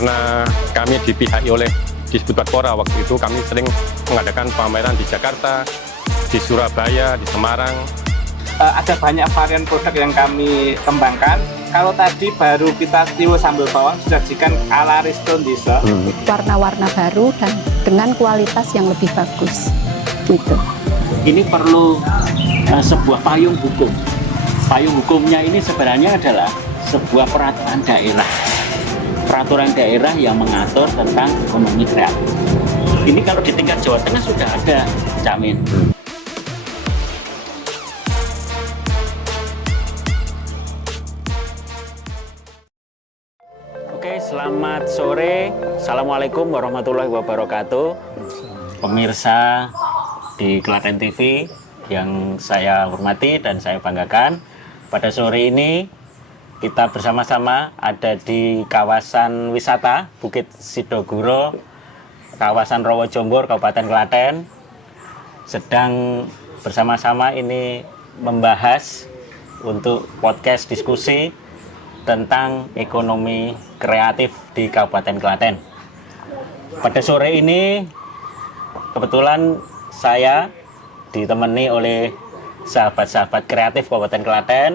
Karena kami dipihaki oleh Disbudpora waktu itu, kami sering mengadakan pameran di Jakarta, di Surabaya, di Semarang. Ada banyak varian produk yang kami kembangkan. Kalau tadi baru kita stiwo sambal bawang, disajikan ala Riston Desa. Warna-warna baru dan dengan kualitas yang lebih bagus. Gitu. Ini perlu sebuah payung hukum. Payung hukumnya ini sebenarnya adalah sebuah peraturan daerah. Peraturan daerah yang mengatur tentang ekonomi kreatif. Ini kalau di tingkat Jawa Tengah sudah ada, Cak Min. Oke, selamat sore. Assalamualaikum warahmatullahi wabarakatuh. Pemirsa di Klaten TV yang saya hormati dan saya banggakan. Pada sore ini kita bersama-sama ada di kawasan wisata Bukit Sidoguro, kawasan Rowojombor, Kabupaten Klaten. Sedang bersama-sama ini membahas untuk podcast diskusi tentang ekonomi kreatif di Kabupaten Klaten. Pada sore ini kebetulan saya ditemani oleh sahabat-sahabat kreatif Kabupaten Klaten,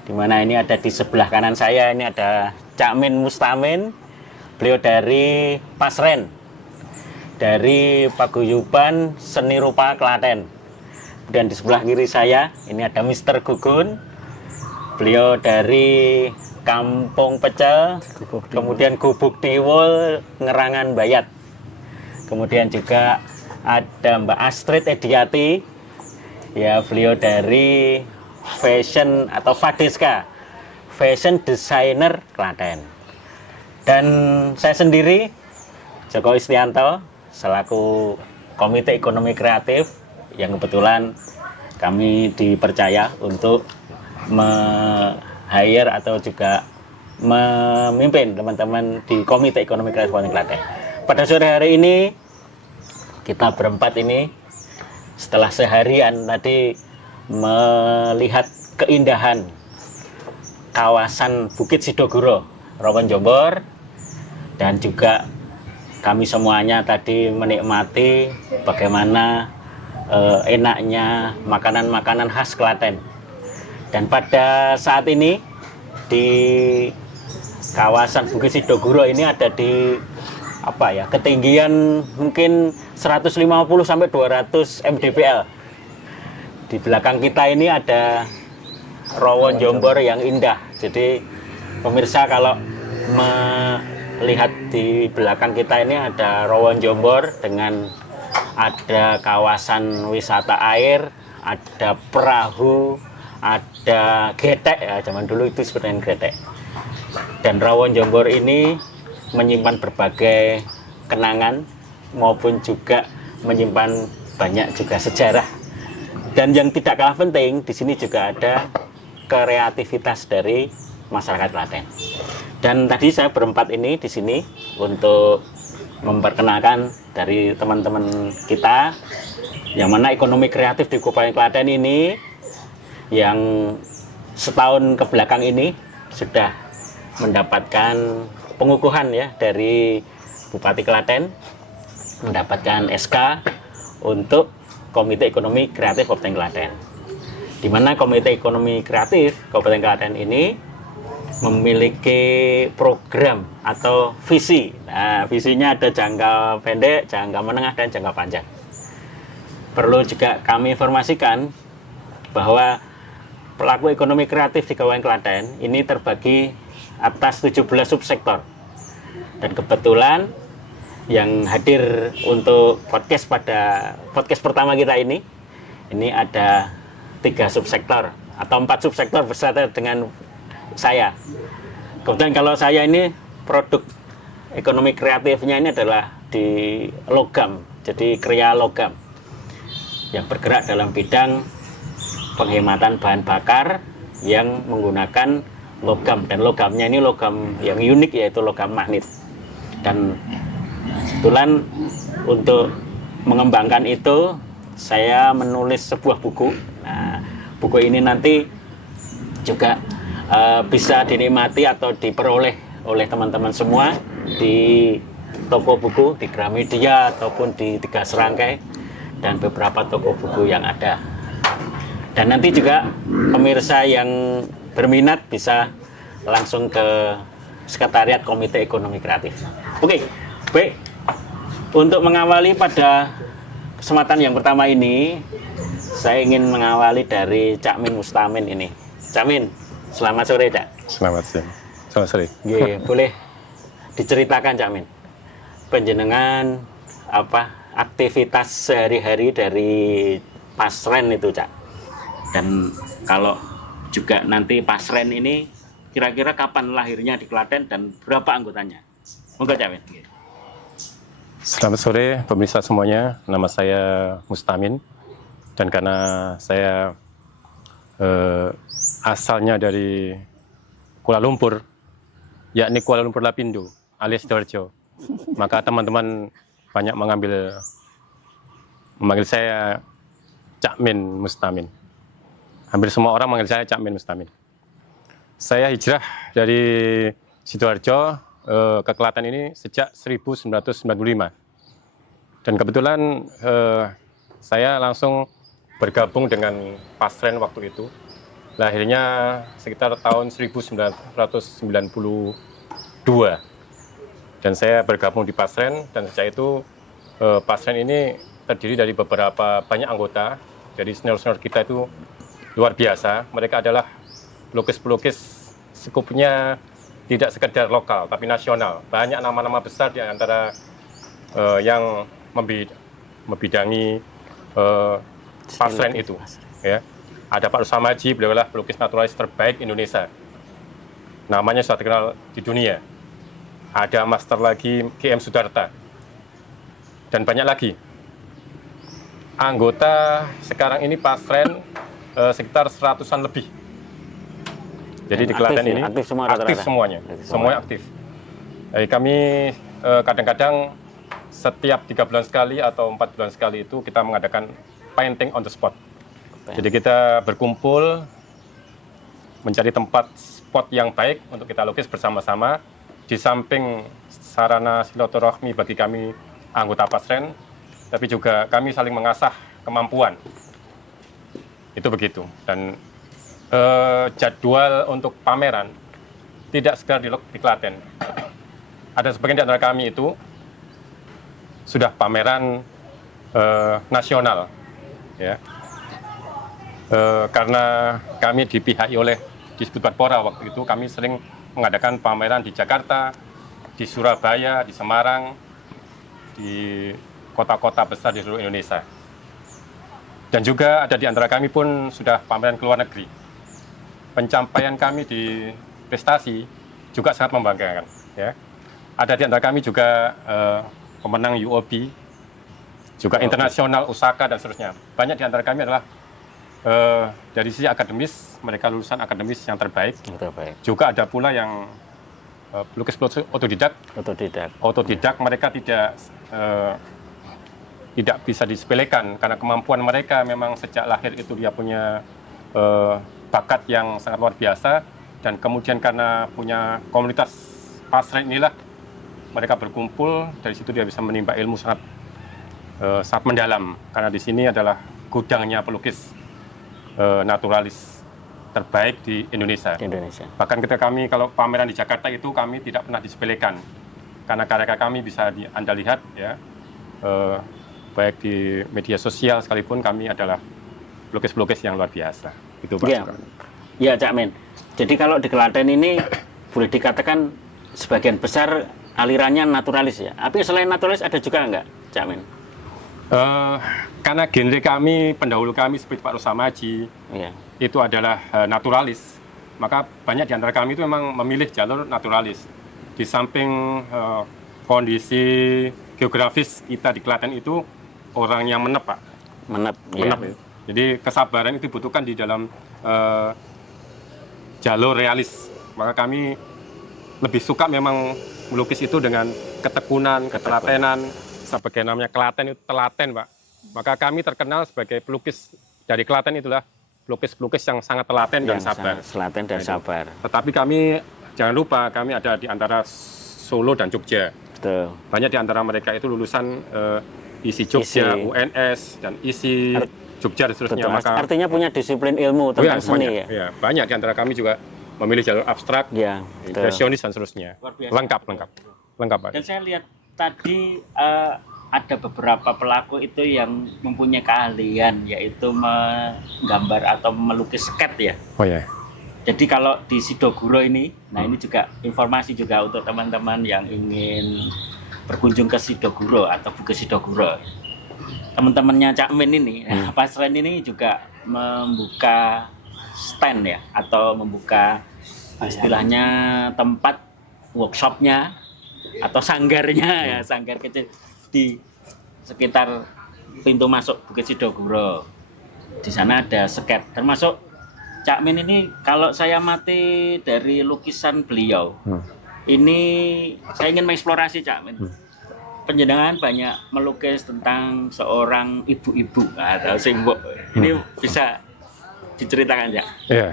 di mana ini ada di sebelah kanan saya, ini ada Cak Min Mustamin, beliau dari Pasren, dari Paguyuban Seni Rupa Klaten. Dan di sebelah kiri saya, ini ada Mr. Gugun, beliau dari Kampung Pecel, kemudian Gubuk Tiwul, Ngerangan Bayat. Kemudian juga ada Mbak Astrid Ediati, ya beliau dari fashion atau Fadeska, fashion designer Klaten. Dan saya sendiri, Joko Istianto, selaku Komite Ekonomi Kreatif, yang kebetulan kami dipercaya untuk hire atau juga memimpin teman-teman di Komite Ekonomi Kreatif Kabupaten Klaten. Pada sore hari ini kita berempat ini setelah seharian tadi melihat keindahan kawasan Bukit Sidoguro, Rowojombor, dan juga kami semuanya tadi menikmati bagaimana enaknya makanan-makanan khas Klaten. Dan pada saat ini di kawasan Bukit Sidoguro ini ada di ketinggian mungkin 150 sampai 200 mdpl. Di belakang kita ini ada Rowojombor yang indah. Jadi pemirsa kalau melihat di belakang kita ini ada Rowojombor dengan ada kawasan wisata air, ada perahu, ada getek, ya zaman dulu itu sebenarnya getek. Dan Rowojombor ini menyimpan berbagai kenangan maupun juga menyimpan banyak juga sejarah. Dan yang tidak kalah penting, di sini juga ada kreativitas dari masyarakat Klaten. Dan tadi saya berempat ini di sini untuk memperkenalkan dari teman-teman kita, yang mana ekonomi kreatif di Kabupaten Klaten ini yang setahun ke belakang ini sudah mendapatkan pengukuhan ya dari Bupati Klaten, mendapatkan SK untuk Komite Ekonomi Kreatif Kabupaten Klaten. Di mana Komite Ekonomi Kreatif Kabupaten Klaten ini memiliki program atau visi. Nah, visinya ada jangka pendek, jangka menengah, dan jangka panjang. Perlu juga kami informasikan bahwa pelaku ekonomi kreatif di Kabupaten Klaten ini terbagi atas 17 subsektor. Dan kebetulan yang hadir untuk podcast pertama kita ini ada 3 subsektor atau 4 subsektor beserta dengan saya. Kemudian kalau saya ini produk ekonomi kreatifnya ini adalah di logam, jadi Krea Logam yang bergerak dalam bidang penghematan bahan bakar yang menggunakan logam, dan logamnya ini logam yang unik yaitu logam magnet. Dan kebetulan untuk mengembangkan itu saya menulis sebuah buku. Nah, buku ini nanti juga bisa dinikmati atau diperoleh oleh teman-teman semua di toko buku, di Gramedia ataupun di Tiga Serangkai dan beberapa toko buku yang ada. Dan nanti juga pemirsa yang berminat bisa langsung ke Sekretariat Komite Ekonomi Kreatif. Oke, baik. Untuk mengawali pada kesempatan yang pertama ini, saya ingin mengawali dari Cak Min Mustamin ini. Cak Min, selamat sore, Cak. Selamat siang. Selamat sore. Boleh diceritakan, Cak Min, panjenengan aktivitas sehari-hari dari Pasren itu, Cak. Dan kalau juga nanti Pasren ini kira-kira kapan lahirnya di Klaten dan berapa anggotanya? Monggo, Cak Min. Selamat sore pemirsa semuanya. Nama saya Mustamin dan karena saya asalnya dari Kuala Lumpur, yakni Kuala Lumpur Lapindo alias Sidoarjo, maka teman-teman banyak memanggil saya Cak Min Mustamin. Hampir semua orang manggil saya Cak Min Mustamin. Saya hijrah dari Sidoarjo ke Klaten ini sejak 1995. Dan kebetulan saya langsung bergabung dengan Pasren waktu itu. Lahirnya sekitar tahun 1992. Dan saya bergabung di Pasren dan sejak itu Pasren ini terdiri dari banyak anggota. Jadi senior-senior kita itu luar biasa. Mereka adalah pelukis-pelukis skupnya tidak sekedar lokal tapi nasional. Banyak nama-nama besar di antara yang membidangi Pasren itu, ya. Ada Pak Rusamaji, beliau adalah pelukis naturalis terbaik Indonesia. Namanya sudah terkenal di dunia. Ada master lagi KM Sudarta. Dan banyak lagi. Anggota sekarang ini Pasren sekitar 100-an lebih. Jadi di Klaten ini aktif semuanya. Semuanya aktif. Jadi kami kadang-kadang setiap 3 bulan sekali atau 4 bulan sekali itu kita mengadakan painting on the spot. Jadi kita berkumpul mencari tempat spot yang baik untuk kita lukis bersama-sama. Di samping sarana silaturahmi bagi kami anggota Pasren, tapi juga kami saling mengasah kemampuan. Itu begitu. Dan jadwal untuk pameran tidak sekedar di Klaten. Ada sebagian di antara kami itu sudah pameran nasional, ya. Karena kami dipihaki oleh Disbudbadpora waktu itu, kami sering mengadakan pameran di Jakarta, di Surabaya, di Semarang, di kota-kota besar di seluruh Indonesia. Dan juga ada di antara kami pun sudah pameran ke luar negeri. Pencapaian kami di prestasi juga sangat membanggakan, ya. Ada di antara kami juga pemenang UOB, juga internasional, Osaka, dan seterusnya. Banyak di antara kami adalah dari sisi akademis, mereka lulusan akademis yang terbaik. Juga ada pula yang pelukis-pelukis otodidak. Mereka tidak bisa disepelekan karena kemampuan mereka memang sejak lahir itu dia punya bakat yang sangat luar biasa. Dan kemudian karena punya komunitas Pasren inilah mereka berkumpul, dari situ dia bisa menimba ilmu sangat mendalam, karena di sini adalah gudangnya pelukis naturalis terbaik di Indonesia. Bahkan ketika kami kalau pameran di Jakarta itu kami tidak pernah disepelekan, karena karya kami bisa Anda lihat, ya, baik di media sosial sekalipun kami adalah pelukis-pelukis yang luar biasa. Itu Pak. Ya, Cak Min. Jadi kalau di Klaten ini boleh dikatakan sebagian besar alirannya naturalis, ya. Tapi selain naturalis ada juga enggak, Cak Min? Karena genre kami, pendahulu kami seperti Pak Rusamaji, itu adalah naturalis, maka banyak di antara kami itu memang memilih jalur naturalis. Di samping kondisi geografis kita di Klaten itu orang yang menep, Pak. Menep. Ya. Jadi kesabaran itu dibutuhkan di dalam jalur realis. Maka kami lebih suka memang melukis itu dengan ketekunan, ketelatenan. Sebagai namanya Klaten itu telaten, Pak. Maka kami terkenal sebagai pelukis dari Klaten itulah pelukis-pelukis yang sangat telaten dan sabar. Telaten dan sabar. Tetapi kami jangan lupa kami ada di antara Solo dan Jogja. Betul. Banyak di antara mereka itu lulusan isi Jogja, ISI. UNS, dan isi Jogja dan seterusnya. Betul. Artinya punya disiplin ilmu tentang seni banyak, ya. ya. Banyak di antara kami juga memilih jalur abstrak, Ya, betul. impresionis dan seterusnya. Luar biasa. Lengkap Pak. Dan saya lihat tadi ada beberapa pelaku itu yang mempunyai keahlian yaitu menggambar atau melukis sket ya. Oh ya. Jadi kalau di Sidoguro ini, nah ini juga informasi juga untuk teman-teman yang ingin berkunjung ke Sidoguro atau Bukit Sidoguro. Teman-temannya Cak Min ini, Pak Sren ini juga membuka stand ya, atau membuka istilahnya tempat workshopnya atau sanggarnya ya, sanggar kecil di sekitar pintu masuk Bukit Sidoguro. Di sana ada sket, termasuk Cak Min ini kalau saya amati dari lukisan beliau, ini saya ingin mengeksplorasi Cak Min. Penjenengan banyak melukis tentang seorang ibu-ibu atau simbol. Ini bisa diceritakan ya? Iya.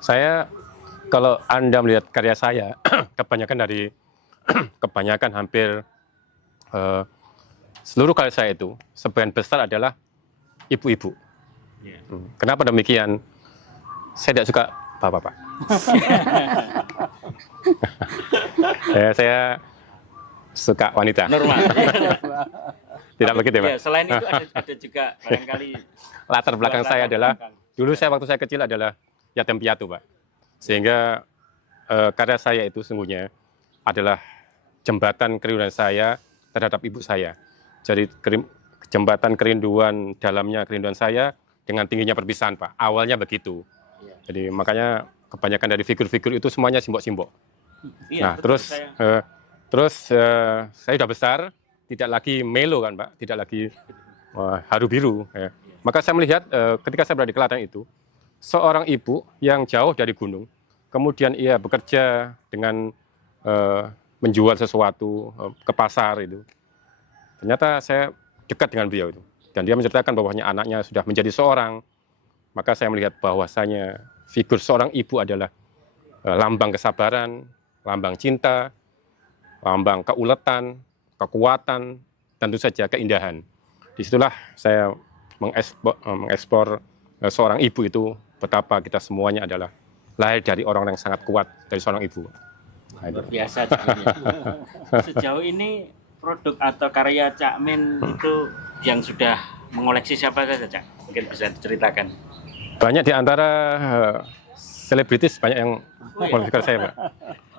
Saya kalau Anda melihat karya saya, kebanyakan hampir seluruh karya saya itu sebagian besar adalah ibu-ibu. Iya. Kenapa demikian? Saya tidak suka bapak-bapak. Saya suka wanita. Normal. Tidak begitu ya, Pak? Ya, selain itu ada juga barangkali Latar belakang saya adalah, belakang. dulu saya waktu saya kecil adalah yatim piatu, Pak. Sehingga karya saya itu sungguhnya adalah jembatan kerinduan saya terhadap ibu saya. Jadi jembatan kerinduan, dalamnya kerinduan saya dengan tingginya perpisahan, Pak. Awalnya begitu. Iya. Jadi makanya kebanyakan dari figur-figur itu semuanya simbok-simbok. Iya, Nah, betul, terus saya sudah besar, tidak lagi melo kan, Pak, tidak lagi haru biru. Ya. Maka saya melihat ketika saya berada di Klaten itu, seorang ibu yang jauh dari gunung, kemudian ia bekerja dengan menjual sesuatu ke pasar itu. Ternyata saya dekat dengan beliau itu, dan dia menceritakan bahwanya anaknya sudah menjadi seorang. Maka saya melihat bahwasanya figur seorang ibu adalah lambang kesabaran, lambang cinta, lambang keuletan, kekuatan, tentu saja keindahan. Disitulah saya mengeksplor seorang ibu itu, betapa kita semuanya adalah lahir dari orang yang sangat kuat, dari seorang ibu. luar biasa. Sejauh ini produk atau karya Cak Min itu yang sudah mengoleksi siapa saja, Cak? Mungkin bisa diceritakan. Banyak di antara selebritis, banyak yang mengoleksi saya, Pak.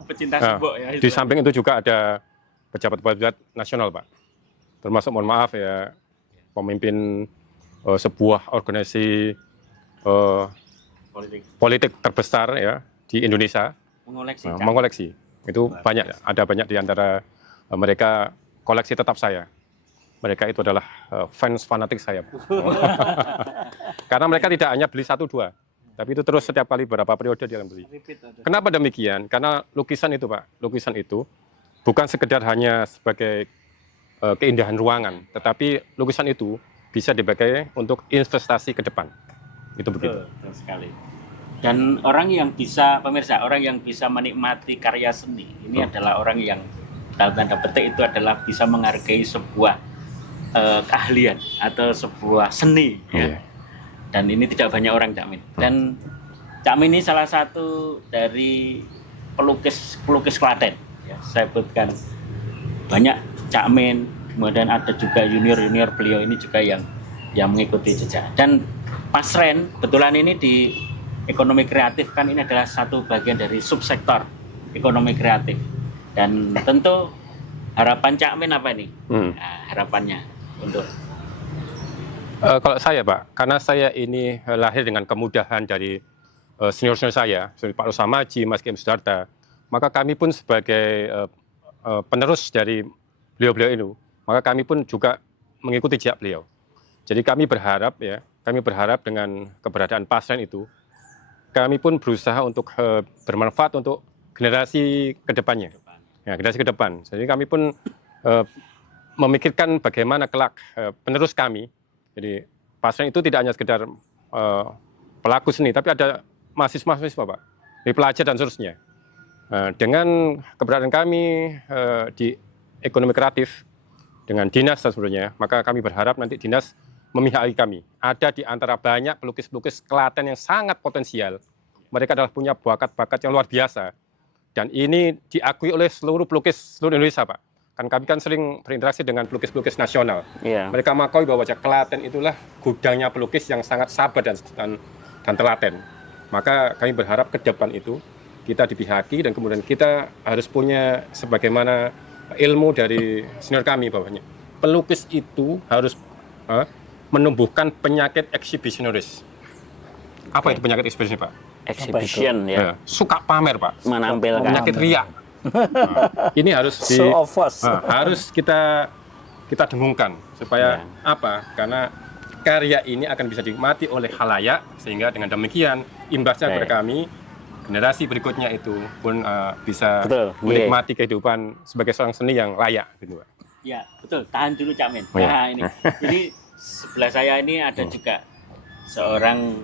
Pecinta Nah, simbok ya. di samping itu juga ada pejabat-pejabat nasional, Pak. Termasuk, mohon maaf ya, pemimpin sebuah organisasi politik terbesar ya di Indonesia mengoleksi. mengoleksi. Itu banyak, ada banyak di antara mereka koleksi tetap saya. Mereka itu adalah fans fanatik saya. Karena mereka tidak hanya beli 1-2, tapi itu terus setiap kali beberapa periode dia akan beli. Kenapa demikian? Karena lukisan itu, Pak, lukisan itu bukan sekedar hanya sebagai keindahan ruangan, tetapi lukisan itu bisa dipakai untuk investasi ke depan. Itu begitu. Betul sekali. Dan orang yang bisa, pemirsa, orang yang bisa menikmati karya seni ini adalah orang yang dalam tanda petik itu adalah bisa menghargai sebuah keahlian atau sebuah seni. Ya. Dan ini tidak banyak orang, Cak Min. Dan Cak Min ini salah satu dari pelukis Klaten. Ya, saya sebutkan banyak Cak Min, kemudian ada juga junior beliau ini juga yang mengikuti jejak. Dan Mas Ren, kebetulan ini di ekonomi kreatif kan ini adalah satu bagian dari subsektor ekonomi kreatif. Dan tentu harapan Cak Min apa nih? Nah, harapannya untuk kalau saya, Pak, karena saya ini lahir dengan kemudahan dari senior-senior saya, seperti Pak Rusamaji, Mas Kim Sudarta, maka kami pun sebagai penerus dari beliau-beliau itu, maka kami pun juga mengikuti jejak beliau. Jadi kami berharap dengan keberadaan Pak Sren itu, kami pun berusaha untuk bermanfaat untuk generasi kedepannya, ya, generasi ke depan. Jadi kami pun memikirkan bagaimana kelak penerus kami. Jadi Pak Sren itu tidak hanya sekedar pelaku seni, tapi ada mahasiswa, Pak, dari pelajar dan seterusnya. Dengan keberadaan kami di ekonomi kreatif dengan dinas sebetulnya, maka kami berharap nanti dinas memihaki kami. Ada di antara banyak pelukis-pelukis Klaten yang sangat potensial. Mereka adalah punya bakat-bakat yang luar biasa. Dan ini diakui oleh seluruh pelukis seluruh Indonesia, Pak. Kan kami kan sering berinteraksi dengan pelukis-pelukis nasional. Iya. Mereka mengakui bahwa Klaten itulah gudangnya pelukis yang sangat sabar dan telaten. Maka kami berharap ke depan itu kita dipihaki dan kemudian kita harus punya sebagaimana ilmu dari senior kami bahwanya pelukis itu harus menumbuhkan penyakit exhibitionis. Apa itu penyakit exhibitionis, Pak? Exhibition ya. Suka pamer, Pak. Menampilkan. Penyakit riak. Ini harus harus kita dengungkan supaya apa? Karena karya ini akan bisa dinikmati oleh khalayak sehingga dengan demikian imbasnya kepada kami generasi berikutnya itu pun bisa menikmati kehidupan sebagai seorang seni yang layak gitu, Pak. Ya, betul. Tahan dulu Cak Min. Oh, ya. Nah, ini. Jadi sebelah saya ini ada juga seorang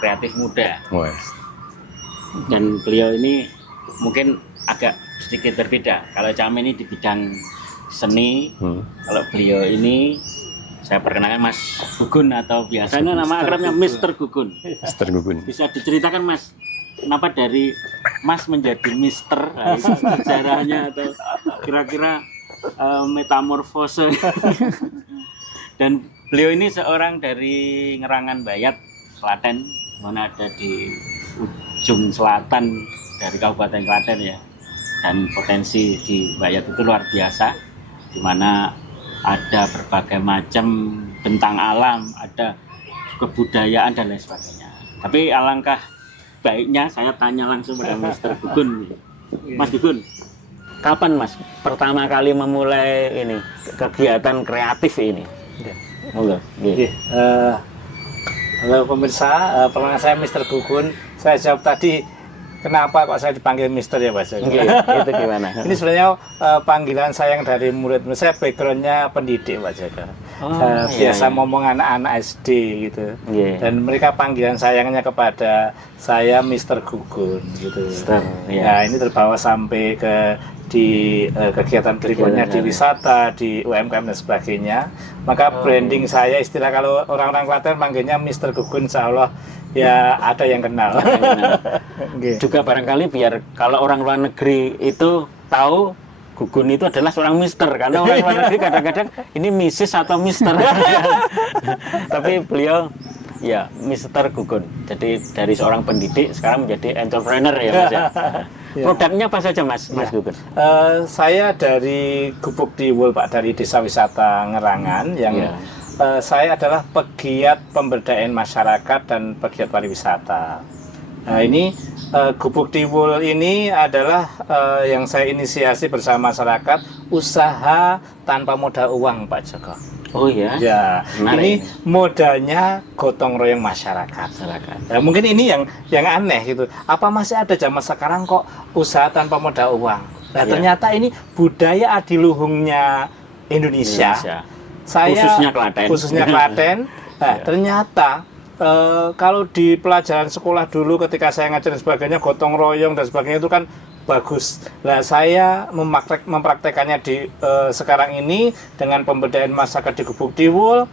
kreatif muda. Dan beliau ini mungkin agak sedikit berbeda. Kalau Cak Min ini di bidang seni, kalau beliau ini saya perkenalkan Mas Gugun atau biasanya nama akrabnya Mr. Gugun. Mr. Gugun. Bisa diceritakan Mas, kenapa dari Mas menjadi Mister? Nah, itu sejarahnya atau kira-kira metamorfose. Dan beliau ini seorang dari Ngerangan Bayat, Klaten, mana ada di ujung selatan dari Kabupaten Klaten ya. Dan potensi di Bayat itu luar biasa, di mana ada berbagai macam bentang alam, ada kebudayaan dan lain sebagainya. Tapi alangkah baiknya saya tanya langsung pada Mr. Gugun. Mas Gugun, Kapan Mas pertama kali memulai ini kegiatan kreatif ini? Halo pemirsa, perkenalkan saya Mr. Gugun. Saya jawab tadi kenapa kok saya dipanggil Mister ya Mas? Itu gimana? Ini sebenarnya panggilan sayang dari murid. Saya backgroundnya pendidik Pak Jaka. Biasa ngomong anak-anak SD gitu. Dan mereka panggilan sayangnya kepada saya Mr. Gugun gitu. Nah ini terbawa sampai di kegiatan berikutnya di wisata, di UMKM dan sebagainya. Maka branding saya, istilah kalau orang-orang Klaten manggilnya Mr. Gugun, insya Allah ya ada yang kenal. Juga barangkali biar kalau orang luar negeri itu tahu Gugun itu adalah seorang mister, karena orang luar negeri kadang-kadang ini Mrs. atau Mister. Tapi beliau ya Mr. Gugun. Jadi dari seorang pendidik sekarang menjadi entrepreneur ya Mas ya. Produknya apa saja Mas Gugun? Saya dari Gubuk Tiwul Pak, dari Desa Wisata Ngerangan yang saya adalah pegiat pemberdayaan masyarakat dan pegiat pariwisata. Nah ini Gubuk Tiwul ini adalah yang saya inisiasi bersama masyarakat, usaha tanpa modal uang Pak Joko. Oh ya. Ya, ini modalnya gotong royong masyarakat. Ya, mungkin ini yang aneh gitu. Apa masih ada zaman sekarang kok usaha tanpa modal uang? Nah, ternyata ini budaya adiluhungnya Indonesia. Saya khususnya Klaten. Nah, ternyata kalau di pelajaran sekolah dulu ketika saya ngajar dan sebagainya, gotong royong dan sebagainya itu kan bagus. Nah, saya mempraktekannya di sekarang ini dengan pemberdayaan masyarakat di Gubuk Tiwul.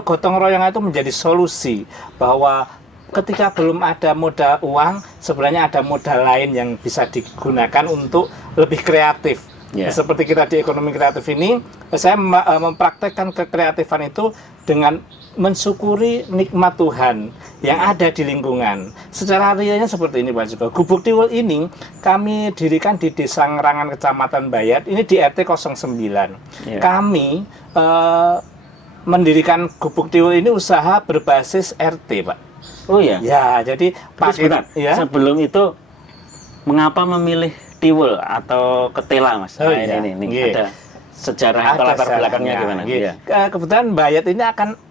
Gotong royong itu menjadi solusi bahwa ketika belum ada modal uang, sebenarnya ada modal lain yang bisa digunakan untuk lebih kreatif. Seperti kita di ekonomi kreatif ini, saya mempraktekkan kekreatifan itu dengan mensyukuri nikmat Tuhan yang ada di lingkungan. Secara realnya seperti ini Pak Joko. Gubuk Tiwul ini kami dirikan di Desa Ngerangan Kecamatan Bayat, ini di RT 09. Kami mendirikan Gubuk Tiwul ini usaha berbasis RT Pak. Oh ya. Ya, jadi sebelum itu mengapa memilih Tiwul atau Ketela Mas? Ini ada sejarah atau latar belakangnya gimana? Kebetulan Bayat ini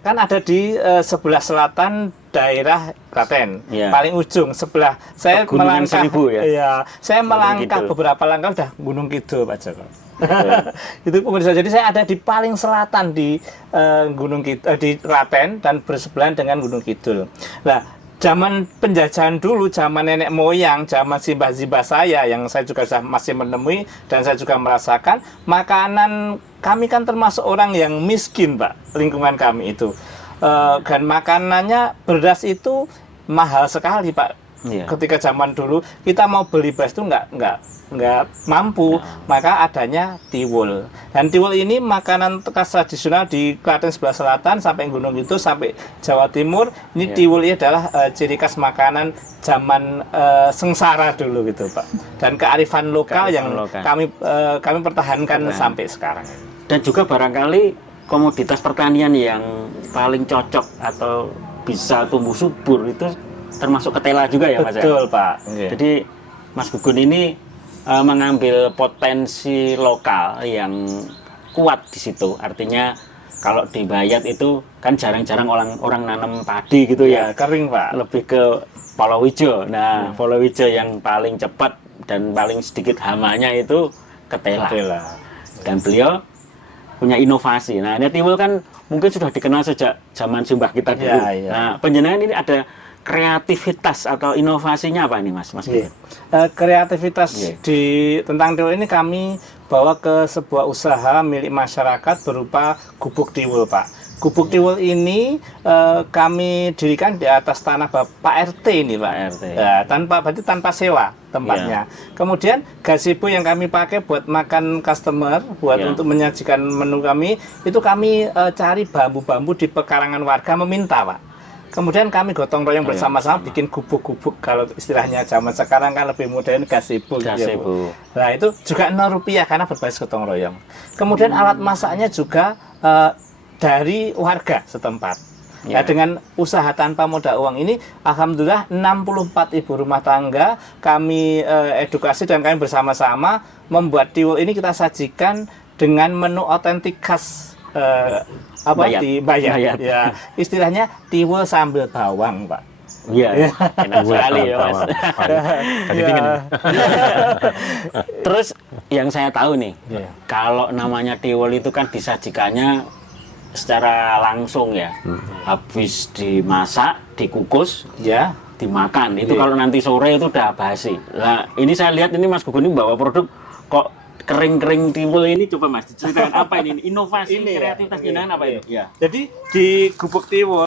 kan ada di sebelah selatan daerah Klaten, paling ujung sebelah. Saya melangkah, saya melangkah beberapa langkah udah Gunung Kidul Pak Joko. Itu pemirsa. Jadi saya ada di paling selatan di Gunung Kidul, di Klaten dan bersebelahan dengan Gunung Kidul. Nah, zaman penjajahan dulu, zaman nenek moyang, zaman simbah-simbah saya yang saya juga masih menemui dan saya juga merasakan makanan kami kan termasuk orang yang miskin, Pak, lingkungan kami itu. Dan makanannya beras itu mahal sekali, Pak. Iya. Ketika zaman dulu kita mau beli beras itu nggak mampu, maka adanya tiwul. Dan tiwul ini makanan khas tradisional di Klaten sebelah selatan sampai Gunung itu sampai Jawa Timur. Ini tiwul ini adalah ciri khas makanan zaman sengsara dulu gitu, Pak. Dan kearifan lokal yang kami pertahankan sampai sekarang. Dan juga barangkali komoditas pertanian yang paling cocok atau bisa tumbuh subur itu termasuk ketela juga ya, Mas? Betul, Pak. Jadi Mas Gugun ini mengambil potensi lokal yang kuat di situ. Artinya kalau di Bayat itu kan jarang-jarang orang nanam padi gitu ya. Kering, Pak. Lebih ke palawija. Nah, palawija yang paling cepat dan paling sedikit hamanya itu ketela. Dan beliau punya inovasi. Nah, ini tiwul kan mungkin sudah dikenal sejak zaman simbah kita dulu. Nah, panjenengan ini ada kreativitas atau inovasinya apa ini, Mas? Kreativitas tentang tiwul ini kami bawa ke sebuah usaha milik masyarakat berupa gubuk tiwul, Pak. Gubuk tiwul ini kami dirikan di atas tanah Pak RT ini, Pak. Berarti tanpa sewa tempatnya. Kemudian gazebo yang kami pakai buat makan customer, untuk menyajikan menu kami, itu kami cari bambu-bambu di pekarangan warga meminta, Pak. Kemudian kami gotong royong bersama-sama bikin gubuk-gubuk, kalau istilahnya zaman sekarang kan lebih modern, gazebo. Nah, itu juga Rp0 karena berbasis gotong royong. Kemudian alat masaknya juga dari warga setempat. Nah, dengan usaha tanpa modal uang ini, alhamdulillah 64.000 rumah tangga kami edukasi dan kami bersama-sama membuat tiwul ini kita sajikan dengan menu otentik khas di Bayat. Ya, istilahnya tiwul sambal bawang, Pak. Iya, enak sekali ya, Mas. Terus yang saya tahu nih, kalau namanya tiwul itu kan disajikannya secara langsung ya. Habis dimasak, dikukus, dimakan. Itu kalau nanti sore itu udah basi. Nah, ini saya lihat ini Mas Gugun ini bawa produk kok kering-kering tiwul ini, coba Mas diceritakan apa ini inovasi ini, kreativitas jenengan apa itu? Ya. Jadi di gubuk tiwul,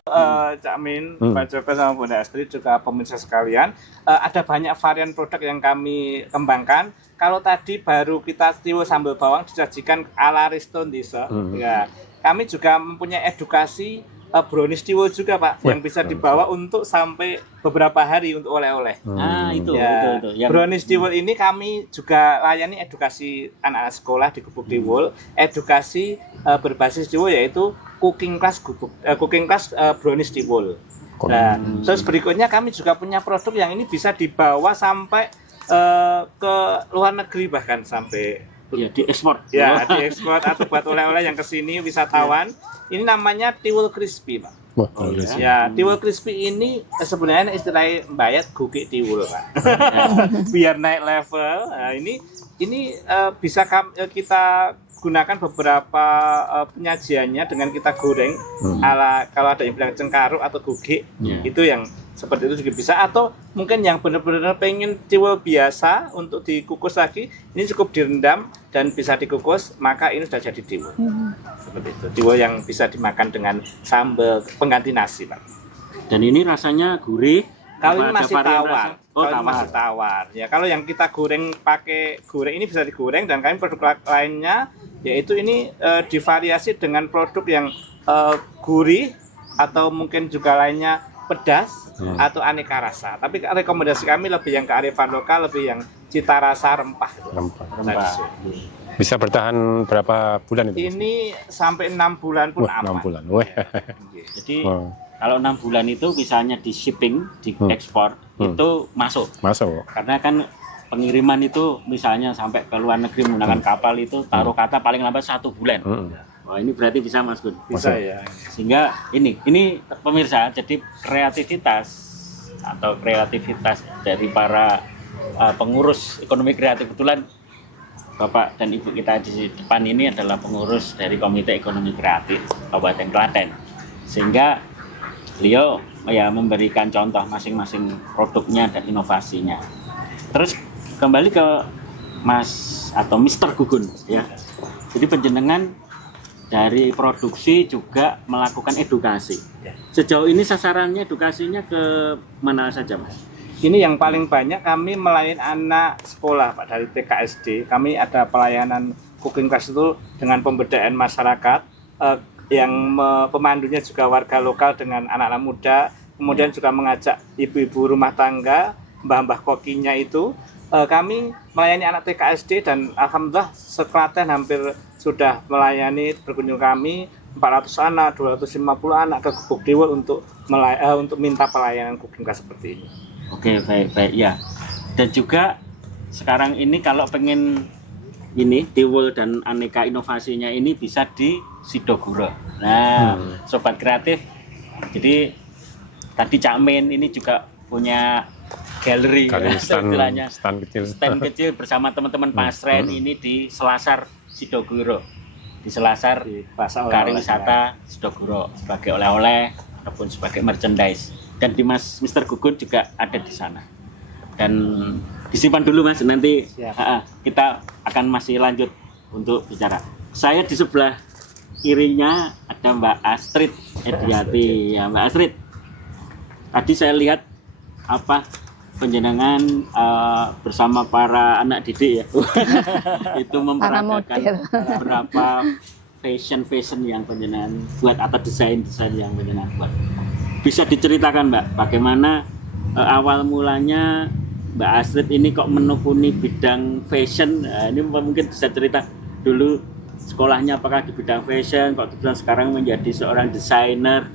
Cak Min, Pak Joko sama Bunda Astri juga pemirsa sekalian, ada banyak varian produk yang kami kembangkan. Kalau tadi baru kita tiwul sambal bawang disajikan ala Riston Desa, ya. Kami juga mempunyai edukasi brownies tiwul juga, Pak, yang bisa dibawa untuk sampai beberapa hari untuk oleh-oleh. Itu. Yang brownies tiwul ini kami juga layani edukasi anak-anak sekolah di gubuk tiwul, edukasi berbasis tiwul yaitu cooking class brownies tiwul. Nah, terus berikutnya kami juga punya produk yang ini bisa dibawa sampai ke luar negeri, bahkan sampai diekspor. Diekspor atau buat oleh-oleh yang kesini wisatawan. Ini namanya tiwul crispy, Pak. Tiwul crispy ini sebenarnya istilahnya Bayat gugik tiwul, Pak. Biar naik level. Nah, ini bisa kita gunakan beberapa penyajiannya dengan kita goreng ala, kalau ada yang bilang cengkaruk atau gugik, itu yang seperti itu juga bisa. Atau mungkin yang benar-benar pengen tiwul biasa untuk dikukus lagi, ini cukup direndam dan bisa dikukus, maka ini sudah jadi tiwul. Seperti itu, tiwul yang bisa dimakan dengan sambal pengganti nasi, Pak. Dan ini rasanya gurih. Kalau ini masih tawar. Masih tawar. Ya, kalau yang kita pakai goreng ini bisa digoreng, dan kami produk lainnya yaitu ini divariasi dengan produk yang gurih atau mungkin juga lainnya pedas atau aneka rasa. Tapi rekomendasi kami lebih yang kearifan lokal, lebih yang cita rasa rempah. Bisa bertahan berapa bulan itu? Ini sampai 6 bulan pun aman. 6 bulan. Jadi kalau 6 bulan itu misalnya di shipping, di ekspor, itu masuk. Karena kan pengiriman itu misalnya sampai ke luar negeri menggunakan kapal itu taruh kata paling lambat 1 bulan. Wah, ini berarti bisa, Mas Gun. Bisa ya. Sehingga ini pemirsa, jadi kreativitas dari para pengurus ekonomi kreatif, kebetulan Bapak dan Ibu kita di depan ini adalah pengurus dari Komite Ekonomi Kreatif Kabupaten Klaten. Sehingga beliau ya memberikan contoh masing-masing produknya dan inovasinya. Terus kembali ke Mas atau Mister Gugun ya. Jadi penjenengan dari produksi juga melakukan edukasi. Sejauh ini sasarannya edukasinya ke mana saja, Mas? Ini yang paling banyak kami melayani anak sekolah Pak, dari TK SD. Kami ada pelayanan cooking class itu dengan pemberdayaan masyarakat, yang pemandunya juga warga lokal dengan anak-anak muda. Kemudian juga mengajak ibu-ibu rumah tangga, mbah-mbah kokinya itu. Kami melayani anak TK SD dan alhamdulillah seklaten hampir sudah melayani berkunjung kami 400 anak, 250 anak ke Gubuk Dewa untuk minta pelayanan cooking class seperti ini. Oke, baik ya. Dan juga sekarang ini kalau pengen ini Tiwul dan aneka inovasinya ini bisa di Sidoguro. Nah, sobat kreatif. Jadi tadi Cak Min ini juga punya galeri ya, stand kecil bersama teman-teman Pasren ini di Selasar Sidoguro. Di Selasar Pariwisata Sidoguro sebagai oleh-oleh ataupun sebagai merchandise. Dan di Mr. Gugun juga ada di sana. Dan disimpan dulu Mas, nanti kita akan masih lanjut untuk bicara. Saya di sebelah kirinya ada Mbak Astrid Ediati. Ya, Mbak Astrid. Tadi saya lihat penjenengan bersama para anak didik ya. Itu memperagakan beberapa fashion yang penjenengan buat atau desain yang penjenengan buat. Bisa diceritakan Mbak, bagaimana awal mulanya Mbak Astrid ini kok menekuni bidang fashion? Nah, ini mungkin bisa cerita dulu sekolahnya apakah di bidang fashion, kok sekarang menjadi seorang desainer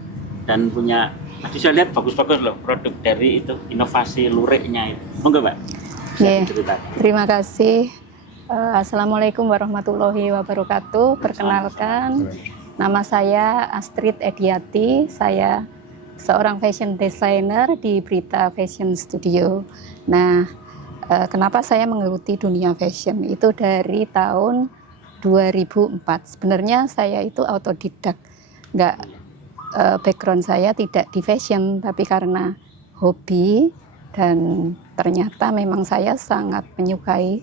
dan punya. Tadi saya lihat bagus-bagus loh produk dari itu inovasi luriknya itu. Monggo Mbak. Terima kasih. Assalamualaikum warahmatullahi wabarakatuh. Perkenalkan, nama saya Astrid Ediati. Saya seorang fashion designer di Brita Fashion Studio. Nah, kenapa saya menggeluti dunia fashion? Itu dari tahun 2004. Sebenarnya saya itu autodidak, background saya tidak di fashion, tapi karena hobi dan ternyata memang saya sangat menyukai.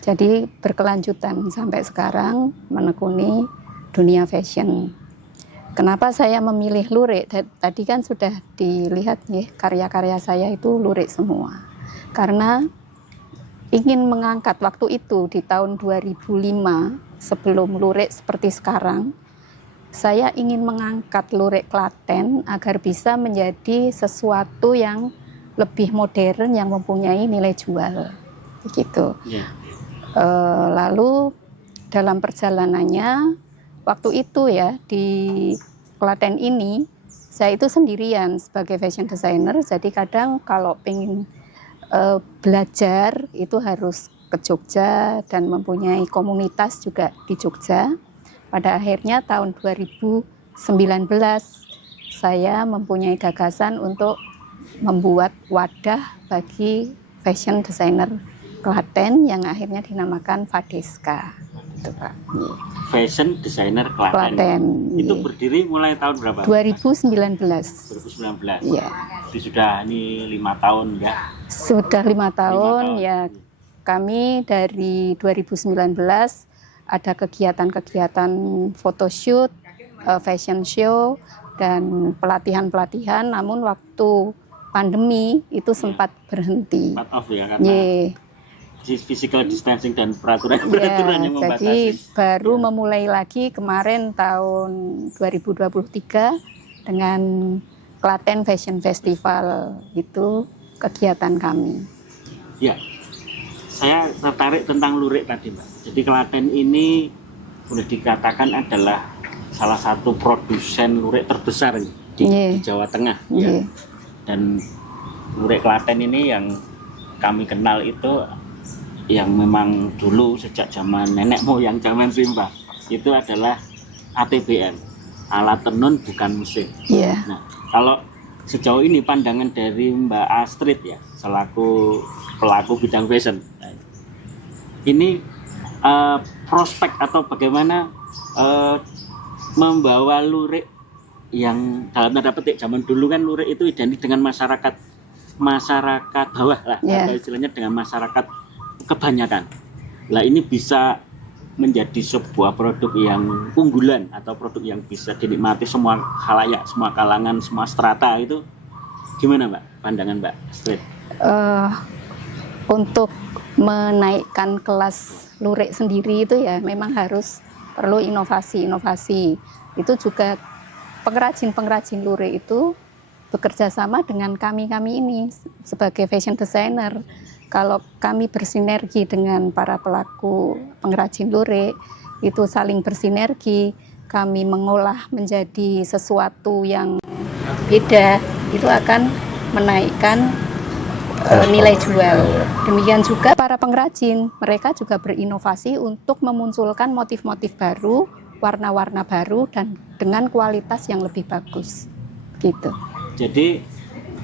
Jadi berkelanjutan sampai sekarang menekuni dunia fashion. Kenapa saya memilih lurik? Tadi kan sudah dilihat ya, karya-karya saya itu lurik semua. Karena ingin mengangkat waktu itu di tahun 2005, sebelum lurik seperti sekarang, saya ingin mengangkat lurik Klaten agar bisa menjadi sesuatu yang lebih modern yang mempunyai nilai jual, begitu. Lalu dalam perjalanannya waktu itu ya di Klaten ini saya itu sendirian sebagai fashion designer. Jadi kadang kalau pengen belajar itu harus ke Jogja dan mempunyai komunitas juga di Jogja. Pada akhirnya tahun 2019 saya mempunyai gagasan untuk membuat wadah bagi fashion designer Klaten yang akhirnya dinamakan Fadeska. Itu, Pak. Fashion designer Klaten. Itu berdiri mulai tahun berapa? 2019. 2019. Iya. Jadi sudah ini 5 tahun ya. Sudah 5 tahun ya. Kami dari 2019 ada kegiatan-kegiatan photoshoot, fashion show, dan pelatihan-pelatihan. Namun waktu pandemi itu sempat berhenti. Part off ya, karena physical distancing dan peraturan-peraturan yang membatasi. Jadi baru memulai lagi kemarin tahun 2023 dengan Klaten Fashion Festival, itu kegiatan kami. Ya, saya tertarik tentang lurik tadi Mbak. Jadi Klaten ini boleh dikatakan adalah salah satu produsen lurik terbesar di Jawa Tengah. Ya. Dan lurik Klaten ini yang kami kenal itu yang memang dulu sejak zaman nenek moyang zaman Rimba itu adalah ATBM, alat tenun bukan mesin. Nah, kalau sejauh ini pandangan dari Mbak Astrid ya selaku pelaku bidang fashion, ini prospek atau bagaimana membawa lurik yang dalam tanda petik zaman dulu kan lurik itu identik dengan masyarakat bawah lah, Yeah. atau istilahnya dengan masyarakat kebanyakan. Lah ini bisa menjadi sebuah produk yang unggulan atau produk yang bisa dinikmati semua khalayak, semua kalangan, semua strata. Itu gimana Mbak pandangan Mbak Astrid? Untuk menaikkan kelas lurik sendiri itu ya memang harus perlu inovasi. Itu juga pengrajin lurik itu bekerja sama dengan kami ini sebagai fashion designer. Kalau kami bersinergi dengan para pelaku pengrajin lurik, itu saling bersinergi, kami mengolah menjadi sesuatu yang beda, itu akan menaikkan nilai jual. Demikian juga para pengrajin, mereka juga berinovasi untuk memunculkan motif-motif baru, warna-warna baru, dan dengan kualitas yang lebih bagus. Gitu. Jadi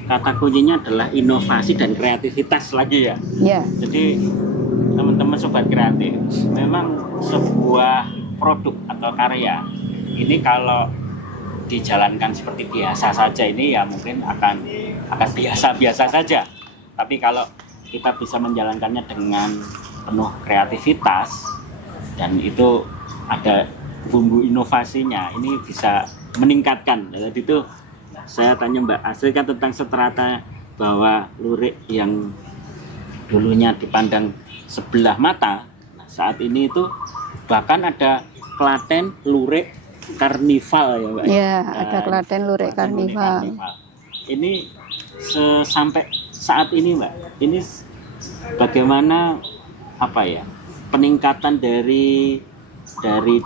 kata kuncinya adalah inovasi dan kreativitas lagi ya. Ya. Jadi teman-teman sobat kreatif, memang sebuah produk atau karya ini kalau dijalankan seperti biasa saja ini ya mungkin akan biasa-biasa saja. Tapi kalau kita bisa menjalankannya dengan penuh kreativitas dan itu ada bumbu inovasinya, ini bisa meningkatkan. Jadi itu saya tanya Mbak Astrid kan tentang strata bahwa lurik yang dulunya dipandang sebelah mata, nah saat ini itu bahkan ada Klaten lurik karnival ya Mbak. Ya, ada Klaten lurik karnival. Ini sampai saat ini Mbak, ini bagaimana peningkatan dari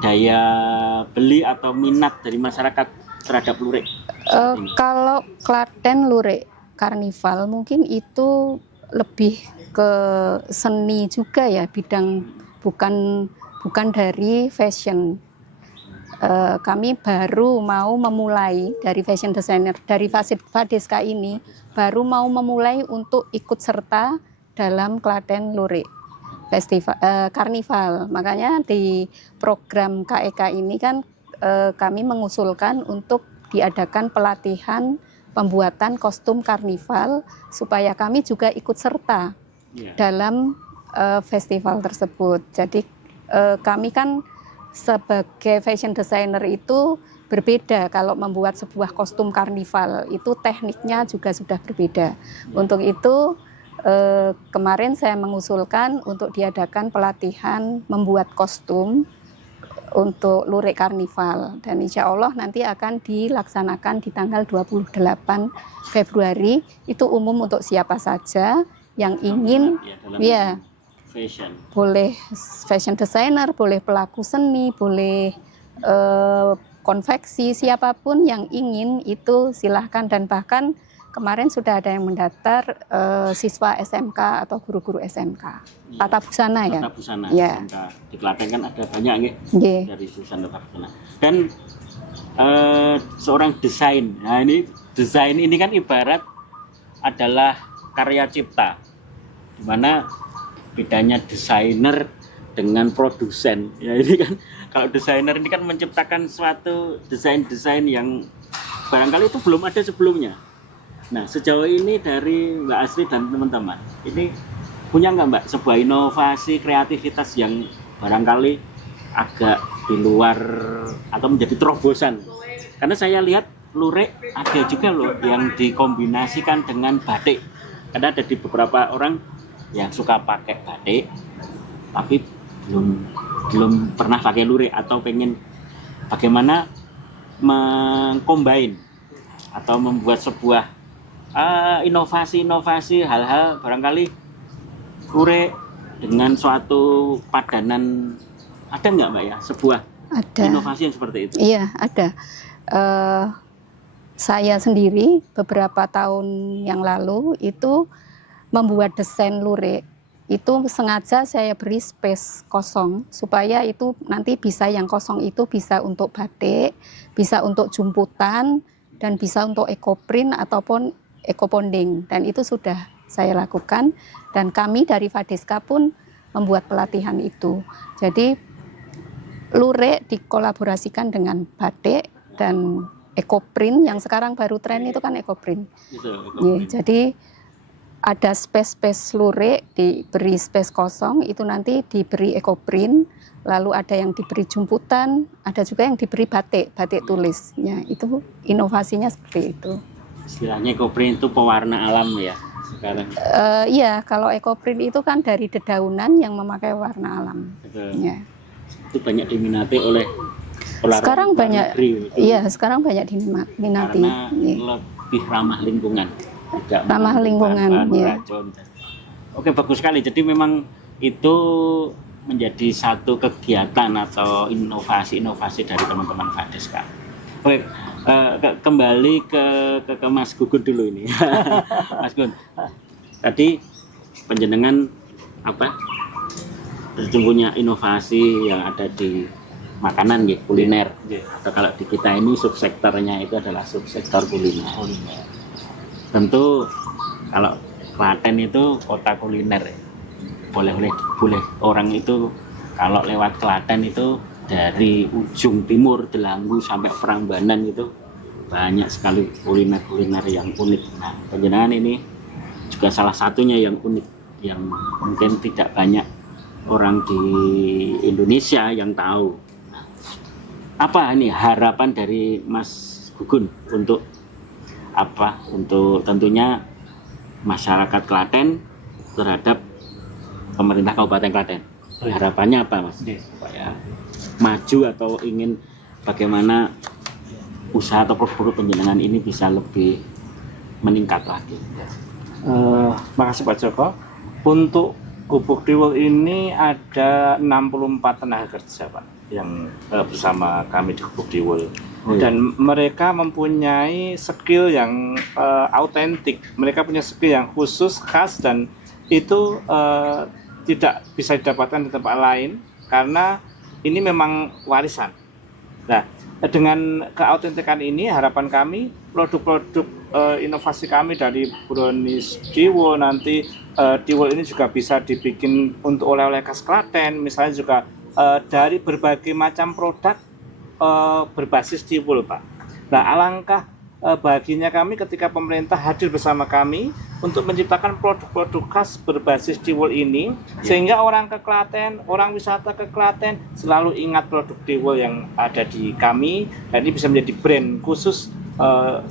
daya beli atau minat dari masyarakat terhadap lurik? Kalau Klaten lurik karnival mungkin itu lebih ke seni juga ya, bidang bukan dari fashion. Kami baru mau memulai dari fashion designer dari Fadeska ini baru mau memulai untuk ikut serta dalam Klaten lurik festival karnival. Makanya di program KEK ini kan kami mengusulkan untuk diadakan pelatihan pembuatan kostum karnival supaya kami juga ikut serta dalam festival tersebut. Jadi kami kan sebagai fashion designer itu berbeda. Kalau membuat sebuah kostum karnival itu tekniknya juga sudah berbeda. Untuk itu kemarin saya mengusulkan untuk diadakan pelatihan membuat kostum untuk lurik karnival, dan insya Allah nanti akan dilaksanakan di tanggal 28 Februari. Itu umum untuk siapa saja yang ingin fashion. Boleh fashion designer, boleh pelaku seni, boleh konveksi, siapapun yang ingin itu silahkan. Dan bahkan kemarin sudah ada yang mendaftar siswa SMK atau guru-guru SMK. Tata busana ya. Tata busana. Ya. SMK. Di Klaten kan ada banyak dari jurusan tata busana. Dan seorang desain. Nah desain ini kan ibarat adalah karya cipta. Di mana bedanya desainer dengan produsen. Ya ini kan kalau desainer ini kan menciptakan suatu desain-desain yang barangkali itu belum ada sebelumnya. Nah sejauh ini dari Mbak Astrid dan teman-teman ini punya nggak Mbak sebuah inovasi kreativitas yang barangkali agak di luar atau menjadi terobosan? Karena saya lihat lurik ada juga loh yang dikombinasikan dengan batik. Karena ada di beberapa orang yang suka pakai batik tapi belum pernah pakai lurik atau pengen bagaimana mengcombine atau membuat sebuah inovasi hal-hal barangkali lurik dengan suatu padanan. Ada nggak Mbak ya sebuah inovasi yang seperti itu? Iya ada. Saya sendiri beberapa tahun yang lalu itu membuat desain lurik. Itu sengaja saya beri space kosong supaya itu nanti bisa yang kosong itu bisa untuk batik, bisa untuk jumputan, dan bisa untuk ekoprint ataupun ekoponding. Dan itu sudah saya lakukan, dan kami dari Fadeska pun membuat pelatihan itu. Jadi lurik dikolaborasikan dengan batik dan ekoprint yang sekarang baru tren itu kan ekoprint. Itu. Ya, jadi ada space lurik, diberi space kosong, itu nanti diberi ekoprint, lalu ada yang diberi jumputan, ada juga yang diberi batik tulis. Ya, itu inovasinya seperti itu. Istilahnya ekoprint itu pewarna alam ya sekarang. Iya, kalau ekoprint itu kan dari dedaunan yang memakai warna alam. Betul. Ya. Itu banyak diminati oleh olahraga Sekarang banyak, negeri, iya sekarang banyak diminati. karena Iya. lebih ramah lingkungan, tidak Ramah mengandung lingkungan, bahan iya. racun. Oke, bagus sekali. Jadi memang itu menjadi satu kegiatan atau inovasi-inovasi dari teman-teman Fades, Kak. Oke, kembali ke Mas Gugun dulu ini. Mas Gun, tadi penjenengan apa? Sesungguhnya inovasi yang ada di makanan ya, kuliner. Atau kalau di kita ini subsektornya itu adalah subsektor kuliner. Tentu kalau Klaten itu kota kuliner ya. Boleh orang itu kalau lewat Klaten itu dari ujung timur Delanggu sampai Prambanan itu banyak sekali kuliner yang unik. Nah, penjenengan ini juga salah satunya yang unik, yang mungkin tidak banyak orang di Indonesia yang tahu. Apa ini harapan dari Mas Gugun untuk apa? Untuk tentunya masyarakat Klaten terhadap pemerintah Kabupaten Klaten. Harapannya apa, Mas? Supaya maju atau ingin bagaimana usaha atau produk penjenengan ini bisa lebih meningkat lagi. Makasih Pak Joko. Untuk Gubuk Tiwul ini ada 64 tenaga kerja Pak yang bersama kami di Gubuk Tiwul. Dan mereka mempunyai skill yang autentik. Mereka punya skill yang khusus, khas, dan itu tidak bisa didapatkan di tempat lain karena ini memang warisan. Nah, dengan keautentikan ini harapan kami produk-produk inovasi kami dari brownies Tiwul nanti Tiwul ini juga bisa dibikin untuk oleh-oleh khas Klaten, misalnya juga dari berbagai macam produk berbasis Tiwul, Pak. Nah, alangkah bahagianya kami ketika pemerintah hadir bersama kami untuk menciptakan produk-produk khas berbasis Tiwul ini, sehingga orang ke Klaten, orang wisata ke Klaten selalu ingat produk Tiwul yang ada di kami, dan ini bisa menjadi brand khusus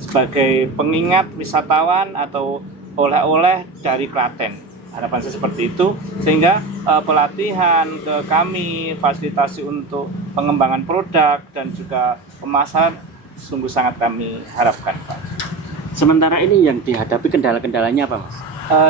sebagai pengingat wisatawan atau oleh-oleh dari Klaten. Harapan saya seperti itu, sehingga pelatihan ke kami, fasilitasi untuk pengembangan produk dan juga pemasaran sungguh sangat kami harapkan, Pak. Sementara ini yang dihadapi kendala-kendalanya apa, Mas?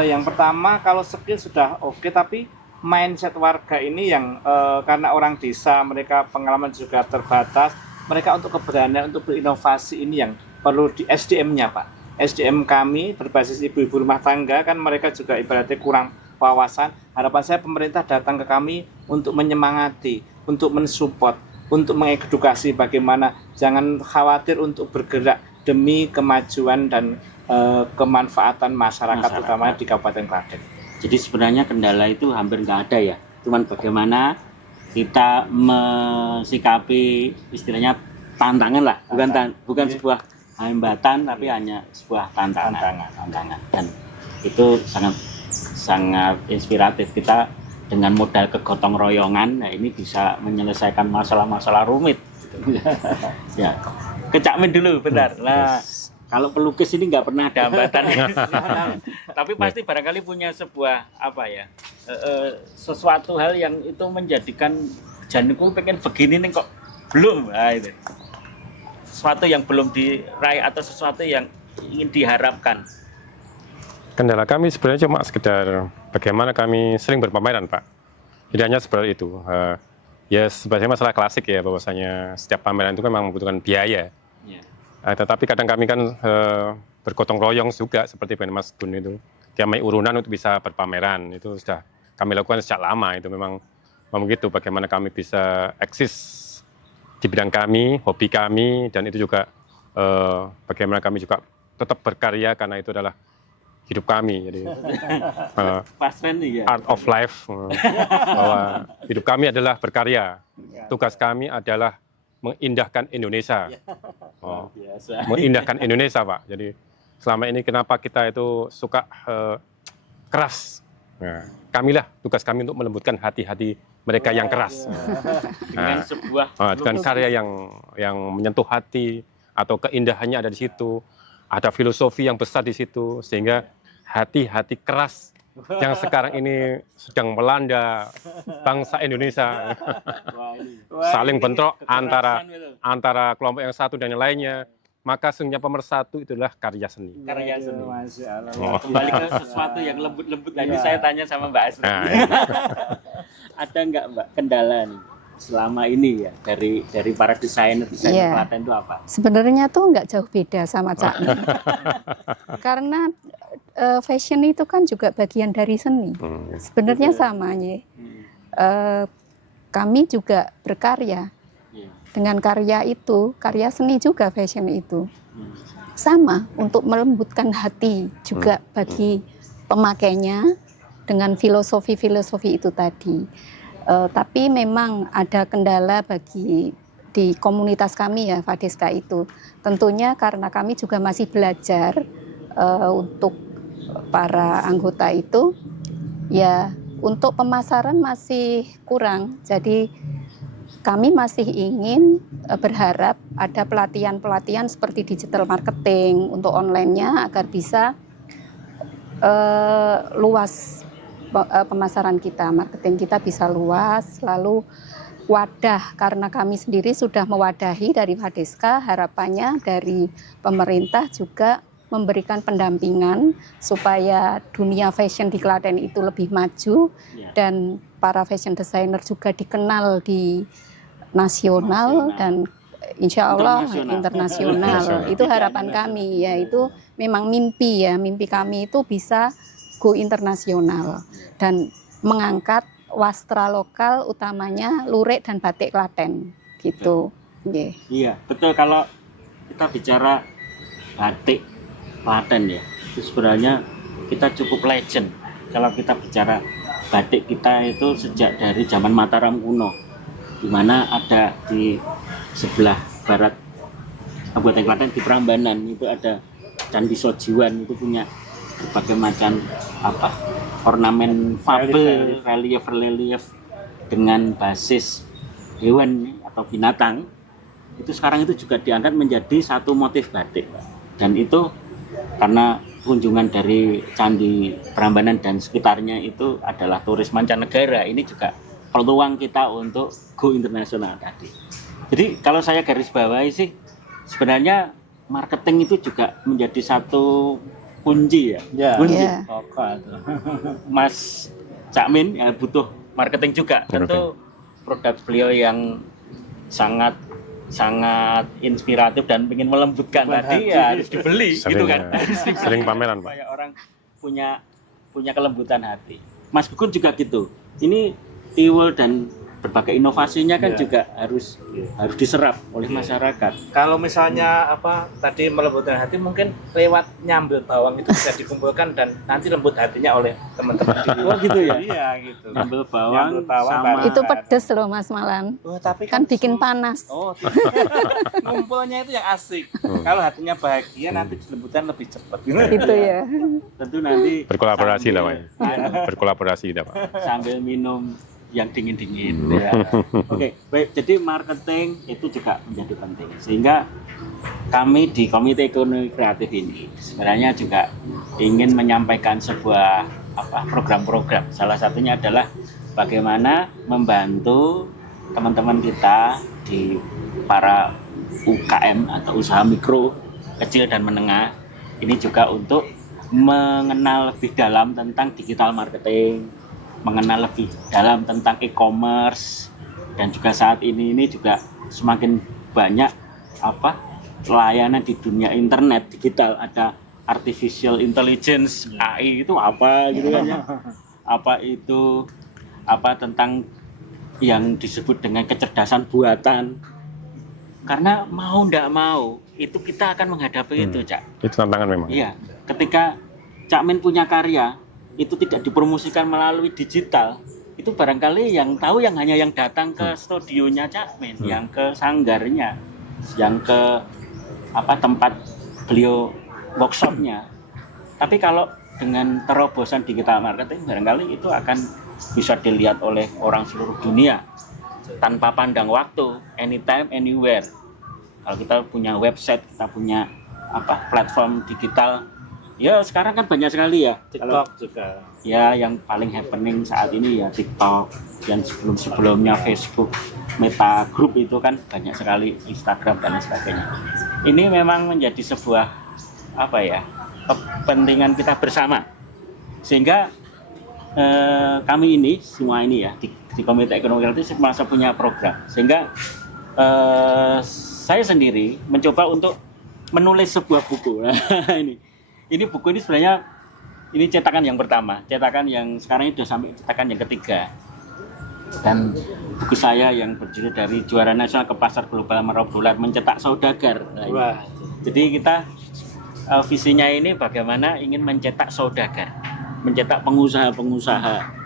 Yang pertama, kalau skill sudah oke, tapi mindset warga ini yang karena orang desa, mereka pengalaman juga terbatas, mereka untuk keberanian untuk berinovasi ini yang perlu di SDM-nya, Pak. SDM kami berbasis ibu-ibu rumah tangga kan mereka juga ibaratnya kurang wawasan. Harapan saya pemerintah datang ke kami untuk menyemangati, untuk mensupport, untuk mengedukasi bagaimana jangan khawatir untuk bergerak demi kemajuan dan kemanfaatan masyarakat utama di Kabupaten Klaten. Jadi sebenarnya kendala itu hampir nggak ada ya. Cuman bagaimana kita mensikapi istilahnya tantangan lah, bukan sebuah hambatan tapi hanya sebuah tantangan. Dan itu sangat inspiratif. Kita dengan modal kegotong royongan, nah ini bisa menyelesaikan masalah-masalah rumit. Ya, ke Cak Min dulu, bentar. Nah, kalau pelukis ini nggak pernah ada hambatan. Tapi pasti barangkali punya sebuah apa ya, sesuatu hal yang itu menjadikan janiku pengen begini nih kok belum. Nah, itu. Sesuatu yang belum diraih atau sesuatu yang ingin diharapkan. Kendala kami sebenarnya cuma sekedar bagaimana kami sering berpameran, Pak. Tidak hanya seperti itu. Ya sebenarnya masalah klasik ya, bahwasanya setiap pameran itu memang membutuhkan biaya. Ya. Tetapi kadang kami kan bergotong royong juga seperti Mas Gun itu. Kami urunan untuk bisa berpameran itu sudah kami lakukan sejak lama. Itu memang begitu bagaimana kami bisa eksis di bidang kami, hobi kami, dan itu juga bagaimana kami juga tetap berkarya karena itu adalah hidup kami. Jadi art of life, bahwa hidup kami adalah berkarya. Tugas kami adalah mengindahkan Indonesia. Oh, Biasa. mengindahkan Indonesia, Pak. Jadi selama ini kenapa kita itu suka keras? Nah, kamilah tugas kami untuk melembutkan hati-hati mereka yang keras. Dengan sebuah Dengan karya yang menyentuh hati atau keindahannya ada di situ, ada filosofi yang besar di situ, sehingga hati-hati keras yang sekarang ini sedang melanda bangsa Indonesia saling bentrok antara kelompok yang satu dan yang lainnya, maka sesungguhnya pemersatu itulah karya seni. karya seni. Masya Allah. Kembali ke sesuatu yang lembut-lembut tadi saya tanya sama Mbak Asri. Nah, ya. Ada nggak Mbak kendala nih selama ini ya dari para desainer Iya. Klaten itu apa? Sebenarnya tuh nggak jauh beda sama Cak Min. Karena fashion itu kan juga bagian dari seni. Sebenarnya sama ya. Kami juga berkarya. Iya. Dengan karya itu, karya seni juga fashion itu. Sama untuk melembutkan hati juga bagi pemakainya dengan filosofi-filosofi itu tadi. Tapi memang ada kendala bagi di komunitas kami ya Fadeska itu. Tentunya karena kami juga masih belajar untuk para anggota itu ya untuk pemasaran masih kurang. Jadi kami masih ingin berharap ada pelatihan-pelatihan seperti digital marketing untuk online-nya agar bisa luas pemasaran kita, marketing kita bisa luas, lalu wadah karena kami sendiri sudah mewadahi dari Fadeska, harapannya dari pemerintah juga memberikan pendampingan supaya dunia fashion di Klaten itu lebih maju dan para fashion designer juga dikenal di nasional dan insya Allah internasional. Itu harapan kami, yaitu memang mimpi kami itu bisa go internasional dan mengangkat wastra lokal utamanya lurik dan batik Klaten gitu. Yeah. Iya, betul. Kalau kita bicara batik Klaten ya, itu sebenarnya kita cukup legend. Kalau kita bicara batik kita itu sejak dari zaman Mataram kuno, di mana ada di sebelah barat Kabupaten Klaten di Prambanan itu ada Candi Sojiwan, itu punya berbagai macam ornamen fabel, relief dengan basis hewan atau binatang. Itu sekarang itu juga diangkat menjadi satu motif batik. Dan itu karena kunjungan dari Candi Prambanan dan sekitarnya itu adalah turis mancanegara. Ini juga peluang kita untuk go internasional tadi. Jadi kalau saya garis bawahi sih sebenarnya marketing itu juga menjadi satu kunci ya. Kunci. Yeah. Mas Cak Min ya butuh marketing juga. Tentu produk beliau yang sangat inspiratif dan ingin melembutkan tadi ya harus dibeli gitu kan. Sering pameran, Pak. Supaya orang punya kelembutan hati. Mas Gugun juga gitu. Ini tiwul dan berbagai inovasinya kan juga harus diserap oleh masyarakat. Kalau misalnya tadi melembutkan hati mungkin lewat nyambil bawang itu bisa dikumpulkan dan nanti lembut hatinya oleh teman-teman di luar. Oh gitu ya? Iya gitu. Nyambel bawang sama Itu pedes loh Mas Malam. tapi Kan bikin panas. Oh, ngumpulnya itu yang asik. Kalau hatinya bahagia nanti lembutan lebih cepat. Gitu ya. Tentu nanti Berkolaborasi lah, Pak. sambil- Berkolaborasi kita, Pak. sambil minum yang dingin-dingin ya. Oke, baik. Jadi marketing itu juga menjadi penting. Sehingga kami di Komite Ekonomi Kreatif ini sebenarnya juga ingin menyampaikan sebuah program-program. Salah satunya adalah bagaimana membantu teman-teman kita di para UKM atau usaha mikro, kecil dan menengah ini juga untuk mengenal lebih dalam tentang digital marketing, mengenal lebih dalam tentang e-commerce, dan juga saat ini juga semakin banyak layanan di dunia internet digital, ada artificial intelligence, AI itu apa gitu kan ya. Tentang yang disebut dengan kecerdasan buatan. Karena mau ndak mau itu kita akan menghadapi itu, Cak. Itu tantangan memang. Iya, ketika Cak Min punya karya itu tidak dipromosikan melalui digital, itu barangkali yang tahu yang hanya yang datang ke studionya Cak Min, yang ke sanggarnya, yang ke tempat beliau workshopnya. Tapi kalau dengan terobosan digital marketing barangkali itu akan bisa dilihat oleh orang seluruh dunia tanpa pandang waktu, anytime, anywhere. Kalau kita punya website, kita punya platform digital, ya sekarang kan banyak sekali ya. TikTok juga. Ya yang paling happening saat ini ya TikTok, dan sebelum-sebelumnya Facebook, Meta Group itu kan banyak sekali, Instagram dan lain sebagainya. Ini memang menjadi sebuah kepentingan kita bersama, sehingga kami ini semua ini ya di Komite Ekonomi Kreatif merasa punya program, sehingga saya sendiri mencoba untuk menulis sebuah buku. Ini buku ini sebenarnya ini cetakan yang pertama, cetakan yang sekarang itu sampai cetakan yang ketiga. Dan buku saya yang berjudul Dari Juara Nasional ke Pasar Global Meraup Dolar Mencetak Saudagar. Wah. Jadi kita visinya ini bagaimana ingin mencetak saudagar, mencetak pengusaha-pengusaha.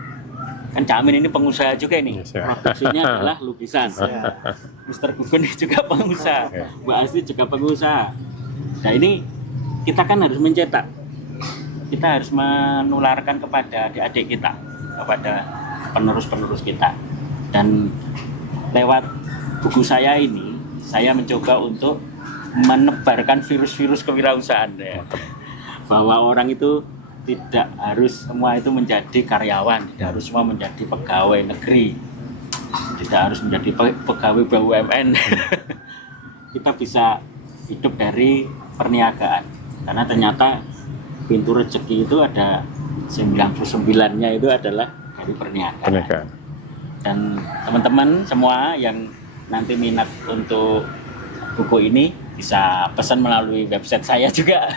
Kan Cak Min ini pengusaha juga ini. Profesinya adalah lukisan. Mr. Gugun juga pengusaha. Mbak Astri juga pengusaha. Nah ini kita kan harus mencetak. Kita harus menularkan kepada adik-adik kita, kepada penerus-penerus kita. Dan lewat buku saya ini, saya mencoba untuk menebarkan virus-virus kewirausahaan ya. Bahwa orang itu tidak harus semua itu menjadi karyawan, tidak harus semua menjadi pegawai negeri, tidak harus menjadi pegawai BUMN. Kita bisa hidup dari perniagaan, karena ternyata pintu rezeki itu ada 99-nya itu adalah dari perniagaan. Dan teman-teman semua yang nanti minat untuk buku ini bisa pesan melalui website saya juga.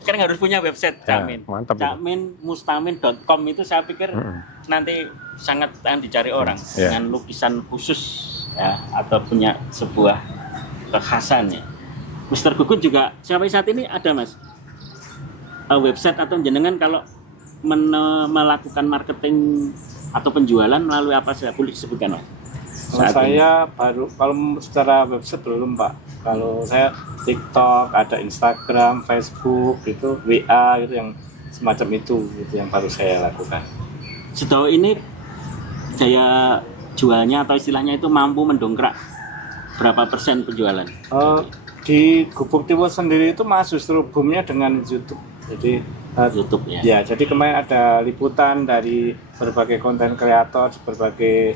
Sekarang harus punya website Cak Min. Cakminmustamin.com itu saya pikir nanti sangat dicari orang dengan lukisan khusus ya, atau punya sebuah kekhasan ya. Mr. Gugun juga sampai saat ini ada Mas website atau jenengan kalau melakukan marketing atau penjualan melalui apa saja boleh disebutkan Mas? Saya baru, kalau secara website belum Pak. Kalau saya TikTok, ada Instagram, Facebook, itu WA gitu yang semacam itu yang baru saya lakukan. Sejauh ini daya jualnya atau istilahnya itu mampu mendongkrak berapa persen penjualan? Di Gubuk Tiwo sendiri itu justru boomnya dengan YouTube. Jadi YouTube ya. Ya, jadi kemarin ada liputan dari berbagai konten kreator, berbagai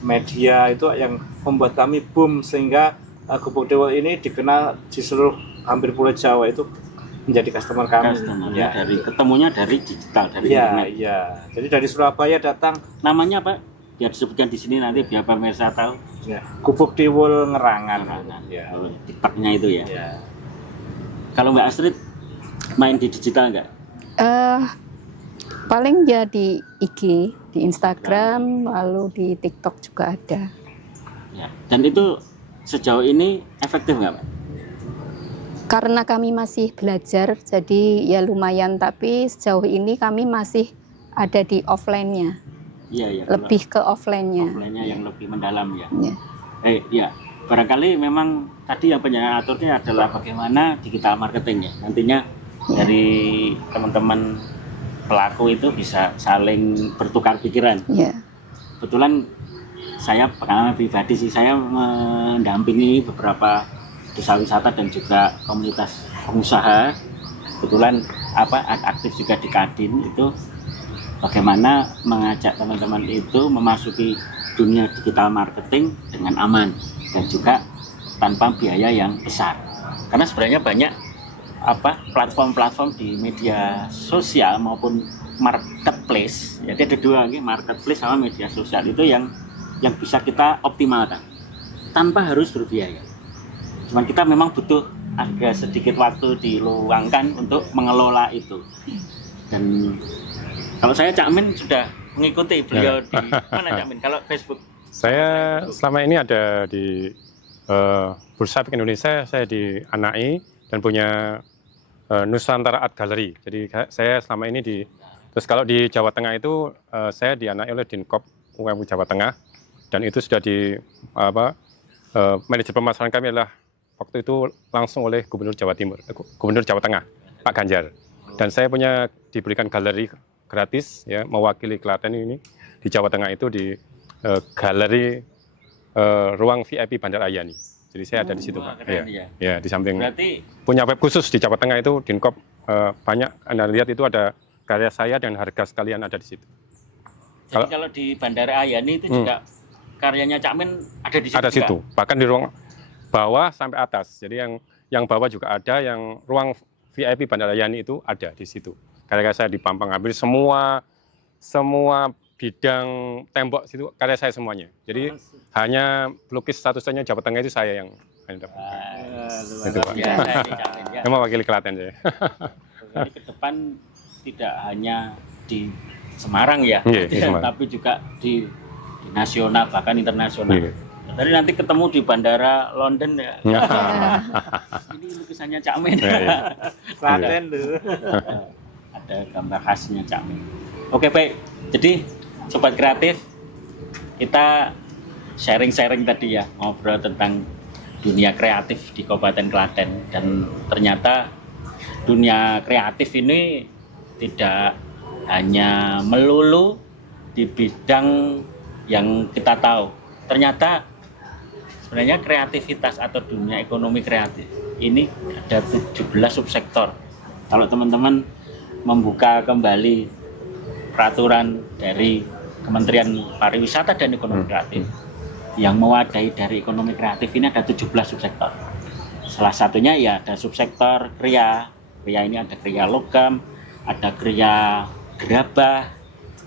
media itu yang membuat kami boom, sehingga Gubuk Tiwo ini dikenal di seluruh hampir Pulau Jawa itu menjadi customer kami. Ya. Ketemunya dari digital, dari internet. Iya. Jadi dari Surabaya datang. Namanya apa? Biar disebutkan di sini nanti biar pemirsa tahu. Ya. Gubuk Tiwo Ngerangan. Ya. TikToknya itu ya. Kalau Mbak Astrid main di digital nggak? Paling ya di IG, di Instagram, lalu di TikTok juga ada. Ya. Dan itu sejauh ini efektif nggak Pak? Karena kami masih belajar, jadi ya lumayan. Tapi sejauh ini kami masih ada di offline-nya. Iya. Lebih ke offline-nya. Offline-nya yang lebih mendalam ya. Ya. Barangkali memang tadi yang penyanyi aturnya adalah bagaimana digital marketing ya. Nantinya dari teman-teman pelaku itu bisa saling bertukar pikiran. Kebetulan saya pengalaman pribadi sih, saya mendampingi beberapa desa wisata dan juga komunitas pengusaha. Kebetulan aktif juga di Kadin itu, bagaimana mengajak teman-teman itu memasuki dunia digital marketing dengan aman dan juga tanpa biaya yang besar. Karena sebenarnya banyak platform-platform di media sosial maupun marketplace. Jadi ada dua nih, marketplace sama media sosial itu yang bisa kita optimalkan tanpa harus berbiaya. Cuman kita memang butuh agak sedikit waktu diluangkan untuk mengelola itu. Dan kalau saya Cak Min sudah mengikuti beliau di mana Cak Min? Kalau Facebook? Saya selama ini ada di Bursa Efek Indonesia, saya di ANAI dan punya Nusantara Art Gallery. Jadi saya selama ini di Terus kalau di Jawa Tengah itu saya dianai oleh Dinkop UMU Jawa Tengah, dan itu sudah manajer pemasaran kami adalah waktu itu langsung oleh Gubernur Jawa Tengah, Pak Ganjar. Dan saya diberikan galeri gratis ya, mewakili Klaten ini di Jawa Tengah itu di galeri ruang VIP Bandar Ayani. Jadi saya ada di situ, Pak. Keren, Ya, di samping Berarti punya web khusus di Jawa Tengah itu Dinkop banyak. Anda lihat itu ada karya saya dan harga sekalian ada di situ. jadi kalau di Bandara Ayani itu juga karyanya Cak Men ada di situ. Ada juga? situ, bahkan di ruang bawah sampai atas. Jadi yang bawah juga ada, yang ruang VIP Bandara Ayani itu ada di situ. Karya saya di Pampang ambil semua bidang tembok situ karya saya semuanya. Jadi hanya pelukis statusnya Jawa Tengah itu saya yang dapat. Luar Itu, Pak. biasa ini Cak Men ya. Memang wakili Klaten saya. Jadi ke depan tidak hanya di Semarang ya, Iya, di Semarang. tapi juga di nasional bahkan internasional. Iya. Tadi nanti ketemu di bandara London ya. Nah, Ini lukisannya Cak Men. iya, iya. Klaten tuh. Ada gambar khasnya Cak Men. Oke baik, jadi Sobat Kreatif, kita sharing-sharing tadi ya, ngobrol tentang dunia kreatif di Kabupaten Klaten. Dan ternyata dunia kreatif ini tidak hanya melulu di bidang yang kita tahu. Ternyata sebenarnya kreativitas atau dunia ekonomi kreatif ini ada 17 subsektor. Kalau teman-teman membuka kembali peraturan dari Kementerian Pariwisata dan Ekonomi Kreatif yang mewadahi dari ekonomi kreatif ini ada 17 subsektor. Salah satunya ya ada subsektor kriya. Kriya ini ada kriya logam, ada kriya gerabah,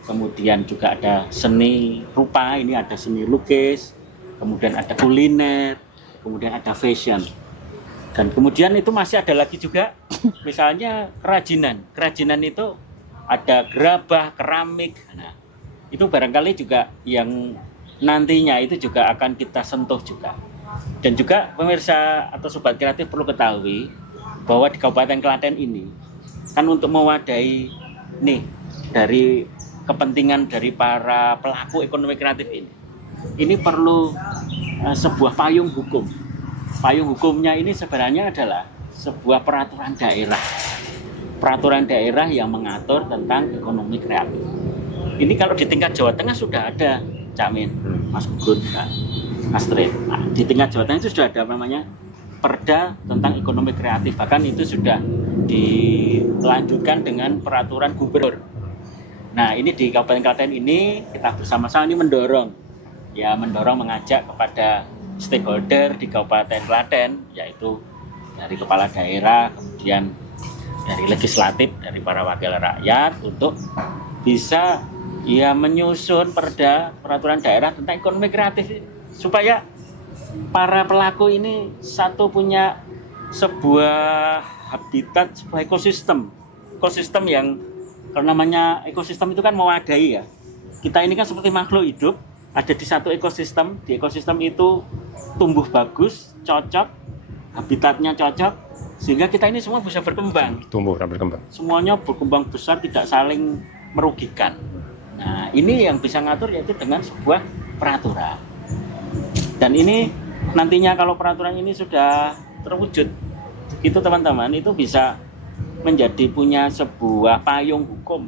kemudian juga ada seni rupa, ini ada seni lukis, kemudian ada kuliner, kemudian ada fashion. Dan kemudian itu masih ada lagi juga misalnya kerajinan. Kerajinan itu ada gerabah, keramik. Nah, itu barangkali juga yang nantinya itu juga akan kita sentuh juga. Dan juga pemirsa atau Sobat Kreatif perlu ketahui bahwa di Kabupaten Klaten ini kan untuk mewadahi nih dari kepentingan dari para pelaku ekonomi kreatif ini perlu sebuah payung hukum. Payung hukumnya ini sebenarnya adalah sebuah peraturan daerah. Peraturan daerah yang mengatur tentang ekonomi kreatif. Ini kalau di tingkat Jawa Tengah sudah ada, Cak Men, Mas Gugun, Mas Trin. Nah, di tingkat Jawa Tengah itu sudah ada namanya Perda tentang ekonomi kreatif. Bahkan itu sudah dilanjutkan dengan peraturan gubernur. Nah, ini di Kabupaten Klaten ini kita bersama-sama ini mendorong mengajak kepada stakeholder di Kabupaten Klaten, yaitu dari kepala daerah, kemudian dari legislatif, dari para wakil rakyat untuk bisa menyusun peraturan daerah tentang ekonomi kreatif supaya para pelaku ini satu punya sebuah habitat, sebuah ekosistem yang kalau namanya ekosistem itu kan mewadahi ya. Kita ini kan seperti makhluk hidup ada di satu ekosistem. Di ekosistem itu tumbuh bagus, cocok, habitatnya cocok, sehingga kita ini semua bisa berkembang. Tumbuh dan berkembang. Semuanya berkembang besar, tidak saling merugikan. Nah, ini yang bisa ngatur yaitu dengan sebuah peraturan. Dan ini nantinya kalau peraturan ini sudah terwujud, itu teman-teman itu bisa menjadi punya sebuah payung hukum.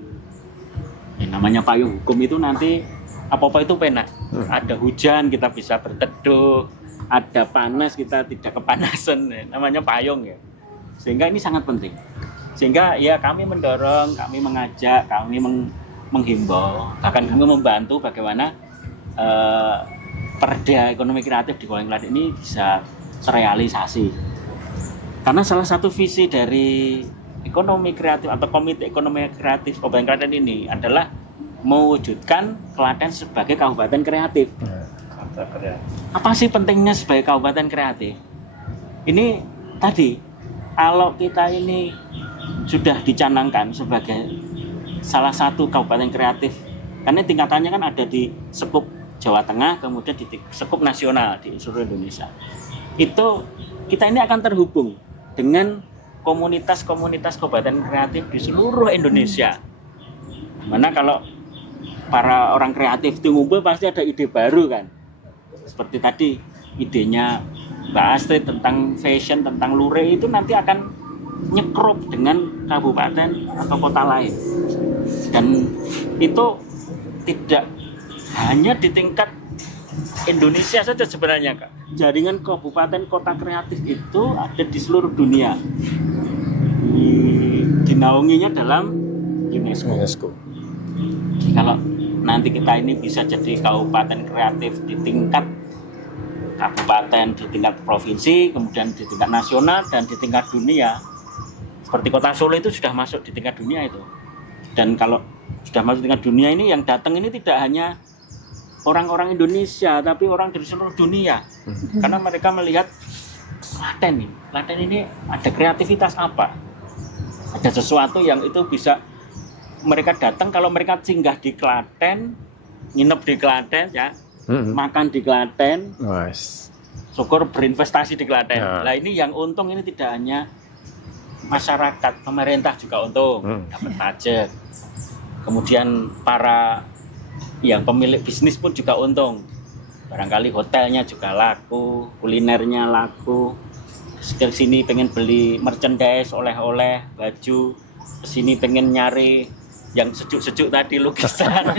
Namanya payung hukum itu nanti apa-apa itu penak. Ada hujan kita bisa berteduh, ada panas kita tidak kepanasan. Namanya payung ya. Sehingga ini sangat penting. Sehingga ya kami mendorong, kami mengajak, kami menghimbau, bahkan kami membantu bagaimana Perda ekonomi kreatif di Kabupaten Klaten ini bisa terrealisasi. Karena salah satu visi dari ekonomi kreatif atau Komite Ekonomi Kreatif Kabupaten Klaten ini adalah mewujudkan Klaten sebagai kabupaten kreatif. Apa sih pentingnya sebagai kabupaten kreatif? Ini tadi, kalau kita ini sudah dicanangkan sebagai salah satu kabupaten kreatif, karena tingkatannya kan ada di Sekup Jawa Tengah, kemudian di Sekup nasional di seluruh Indonesia. Itu kita ini akan terhubung dengan komunitas-komunitas kabupaten kreatif di seluruh Indonesia. Mana kalau para orang kreatif itu ngumpul pasti ada ide baru kan. Seperti tadi idenya Mbak Astrid tentang fashion, tentang lurik itu nanti akan nyekrup dengan kabupaten atau kota lain. Dan itu tidak hanya di tingkat Indonesia saja sebenarnya Kak. Jaringan kabupaten kota kreatif itu ada di seluruh dunia. Dinaunginya dalam UNESCO. Jadi kalau nanti kita ini bisa jadi kabupaten kreatif di tingkat kabupaten, di tingkat provinsi, kemudian di tingkat nasional dan di tingkat dunia. Seperti Kota Solo itu sudah masuk di tingkat dunia itu. Dan kalau sudah masuk di tingkat dunia ini yang datang ini tidak hanya orang-orang Indonesia, tapi orang dari seluruh dunia. Karena mereka melihat Klaten ini ada kreativitas apa? Ada sesuatu yang itu bisa mereka datang kalau mereka singgah di Klaten, nginep di Klaten ya, makan di Klaten, syukur berinvestasi di Klaten. Nah ini yang untung ini tidak hanya masyarakat, pemerintah juga untung, dapat pajak. Kemudian para yang pemilik bisnis pun juga untung. Barangkali hotelnya juga laku, kulinernya laku. Ke sini pengen beli merchandise, oleh-oleh, baju. Ke sini pengen nyari yang sejuk-sejuk tadi, lukisan.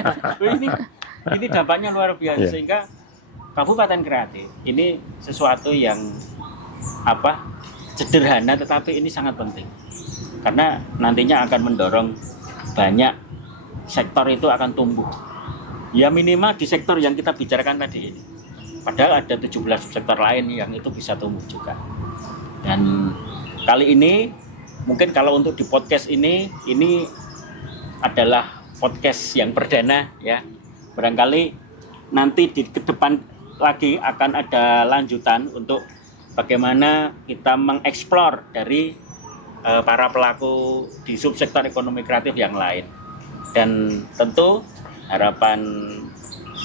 ini dampaknya luar biasa. Sehingga Kabupaten Kreatif ini sesuatu yang sederhana tetapi ini sangat penting. Karena nantinya akan mendorong banyak sektor itu akan tumbuh. Ya minimal di sektor yang kita bicarakan tadi ini. Padahal ada 17 sektor lain yang itu bisa tumbuh juga. Dan kali ini mungkin kalau untuk di podcast ini adalah podcast yang perdana ya. Barangkali nanti di ke depan lagi akan ada lanjutan untuk bagaimana kita mengeksplor dari para pelaku di subsektor ekonomi kreatif yang lain. Dan tentu harapan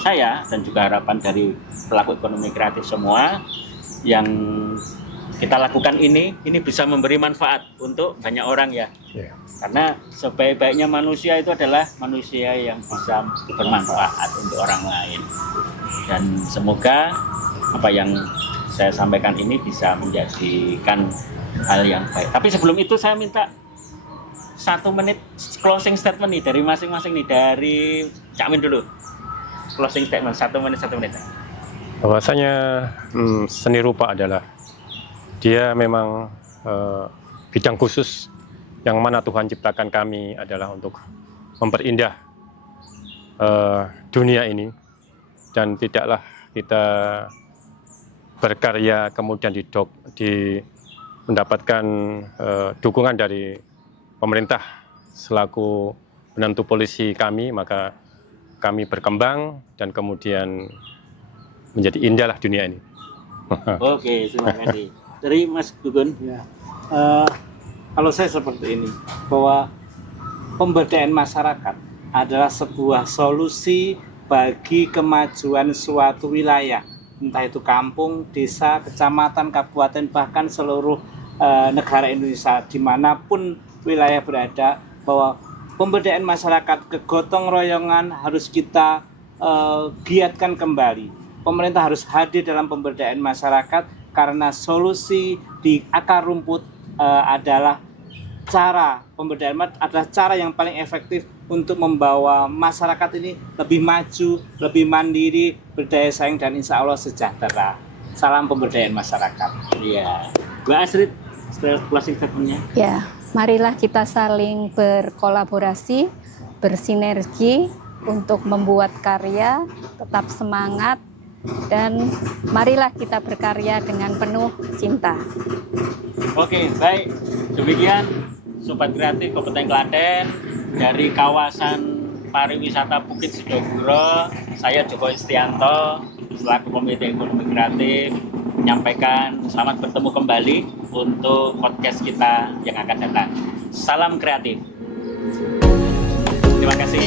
saya dan juga harapan dari pelaku ekonomi kreatif semua yang kita lakukan ini bisa memberi manfaat untuk banyak orang ya. Karena sebaik-baiknya manusia itu adalah manusia yang bisa bermanfaat untuk orang lain. Dan semoga apa yang saya sampaikan ini bisa menjadikan hal yang baik. Tapi sebelum itu saya minta 1 menit closing statement nih dari masing-masing nih, dari Cak Min dulu. Closing statement 1 menit. Bahwasanya seni rupa adalah dia memang bidang khusus yang mana Tuhan ciptakan kami adalah untuk memperindah dunia ini, dan tidaklah kita berkarya kemudian mendapatkan dukungan dari pemerintah selaku penentu polisi kami, maka kami berkembang dan kemudian menjadi indahlah dunia ini. Oke, terima kasih. Dari Mas Gugun. Ya. Kalau saya seperti ini, bahwa pemberdayaan masyarakat adalah sebuah solusi bagi kemajuan suatu wilayah, entah itu kampung, desa, kecamatan, kabupaten, bahkan seluruh negara Indonesia, dimanapun wilayah berada, bahwa pemberdayaan masyarakat, kegotong royongan harus kita giatkan kembali. Pemerintah harus hadir dalam pemberdayaan masyarakat karena solusi di akar rumput adalah cara yang paling efektif untuk membawa masyarakat ini lebih maju, lebih mandiri, berdaya saing, dan insya Allah sejahtera. Salam pemberdayaan masyarakat. Iya. Mbak Astrid, closing statement-nya. Ya, marilah kita saling berkolaborasi, bersinergi untuk membuat karya, tetap semangat, dan marilah kita berkarya dengan penuh cinta. Oke, baik. Demikian Sobat Kreatif Kabupaten Klaten dari kawasan pariwisata Bukit Sidoguro. Saya Joko Istianto selaku Komite Ekonomi Kreatif menyampaikan selamat bertemu kembali untuk podcast kita yang akan datang. Salam kreatif. Terima kasih.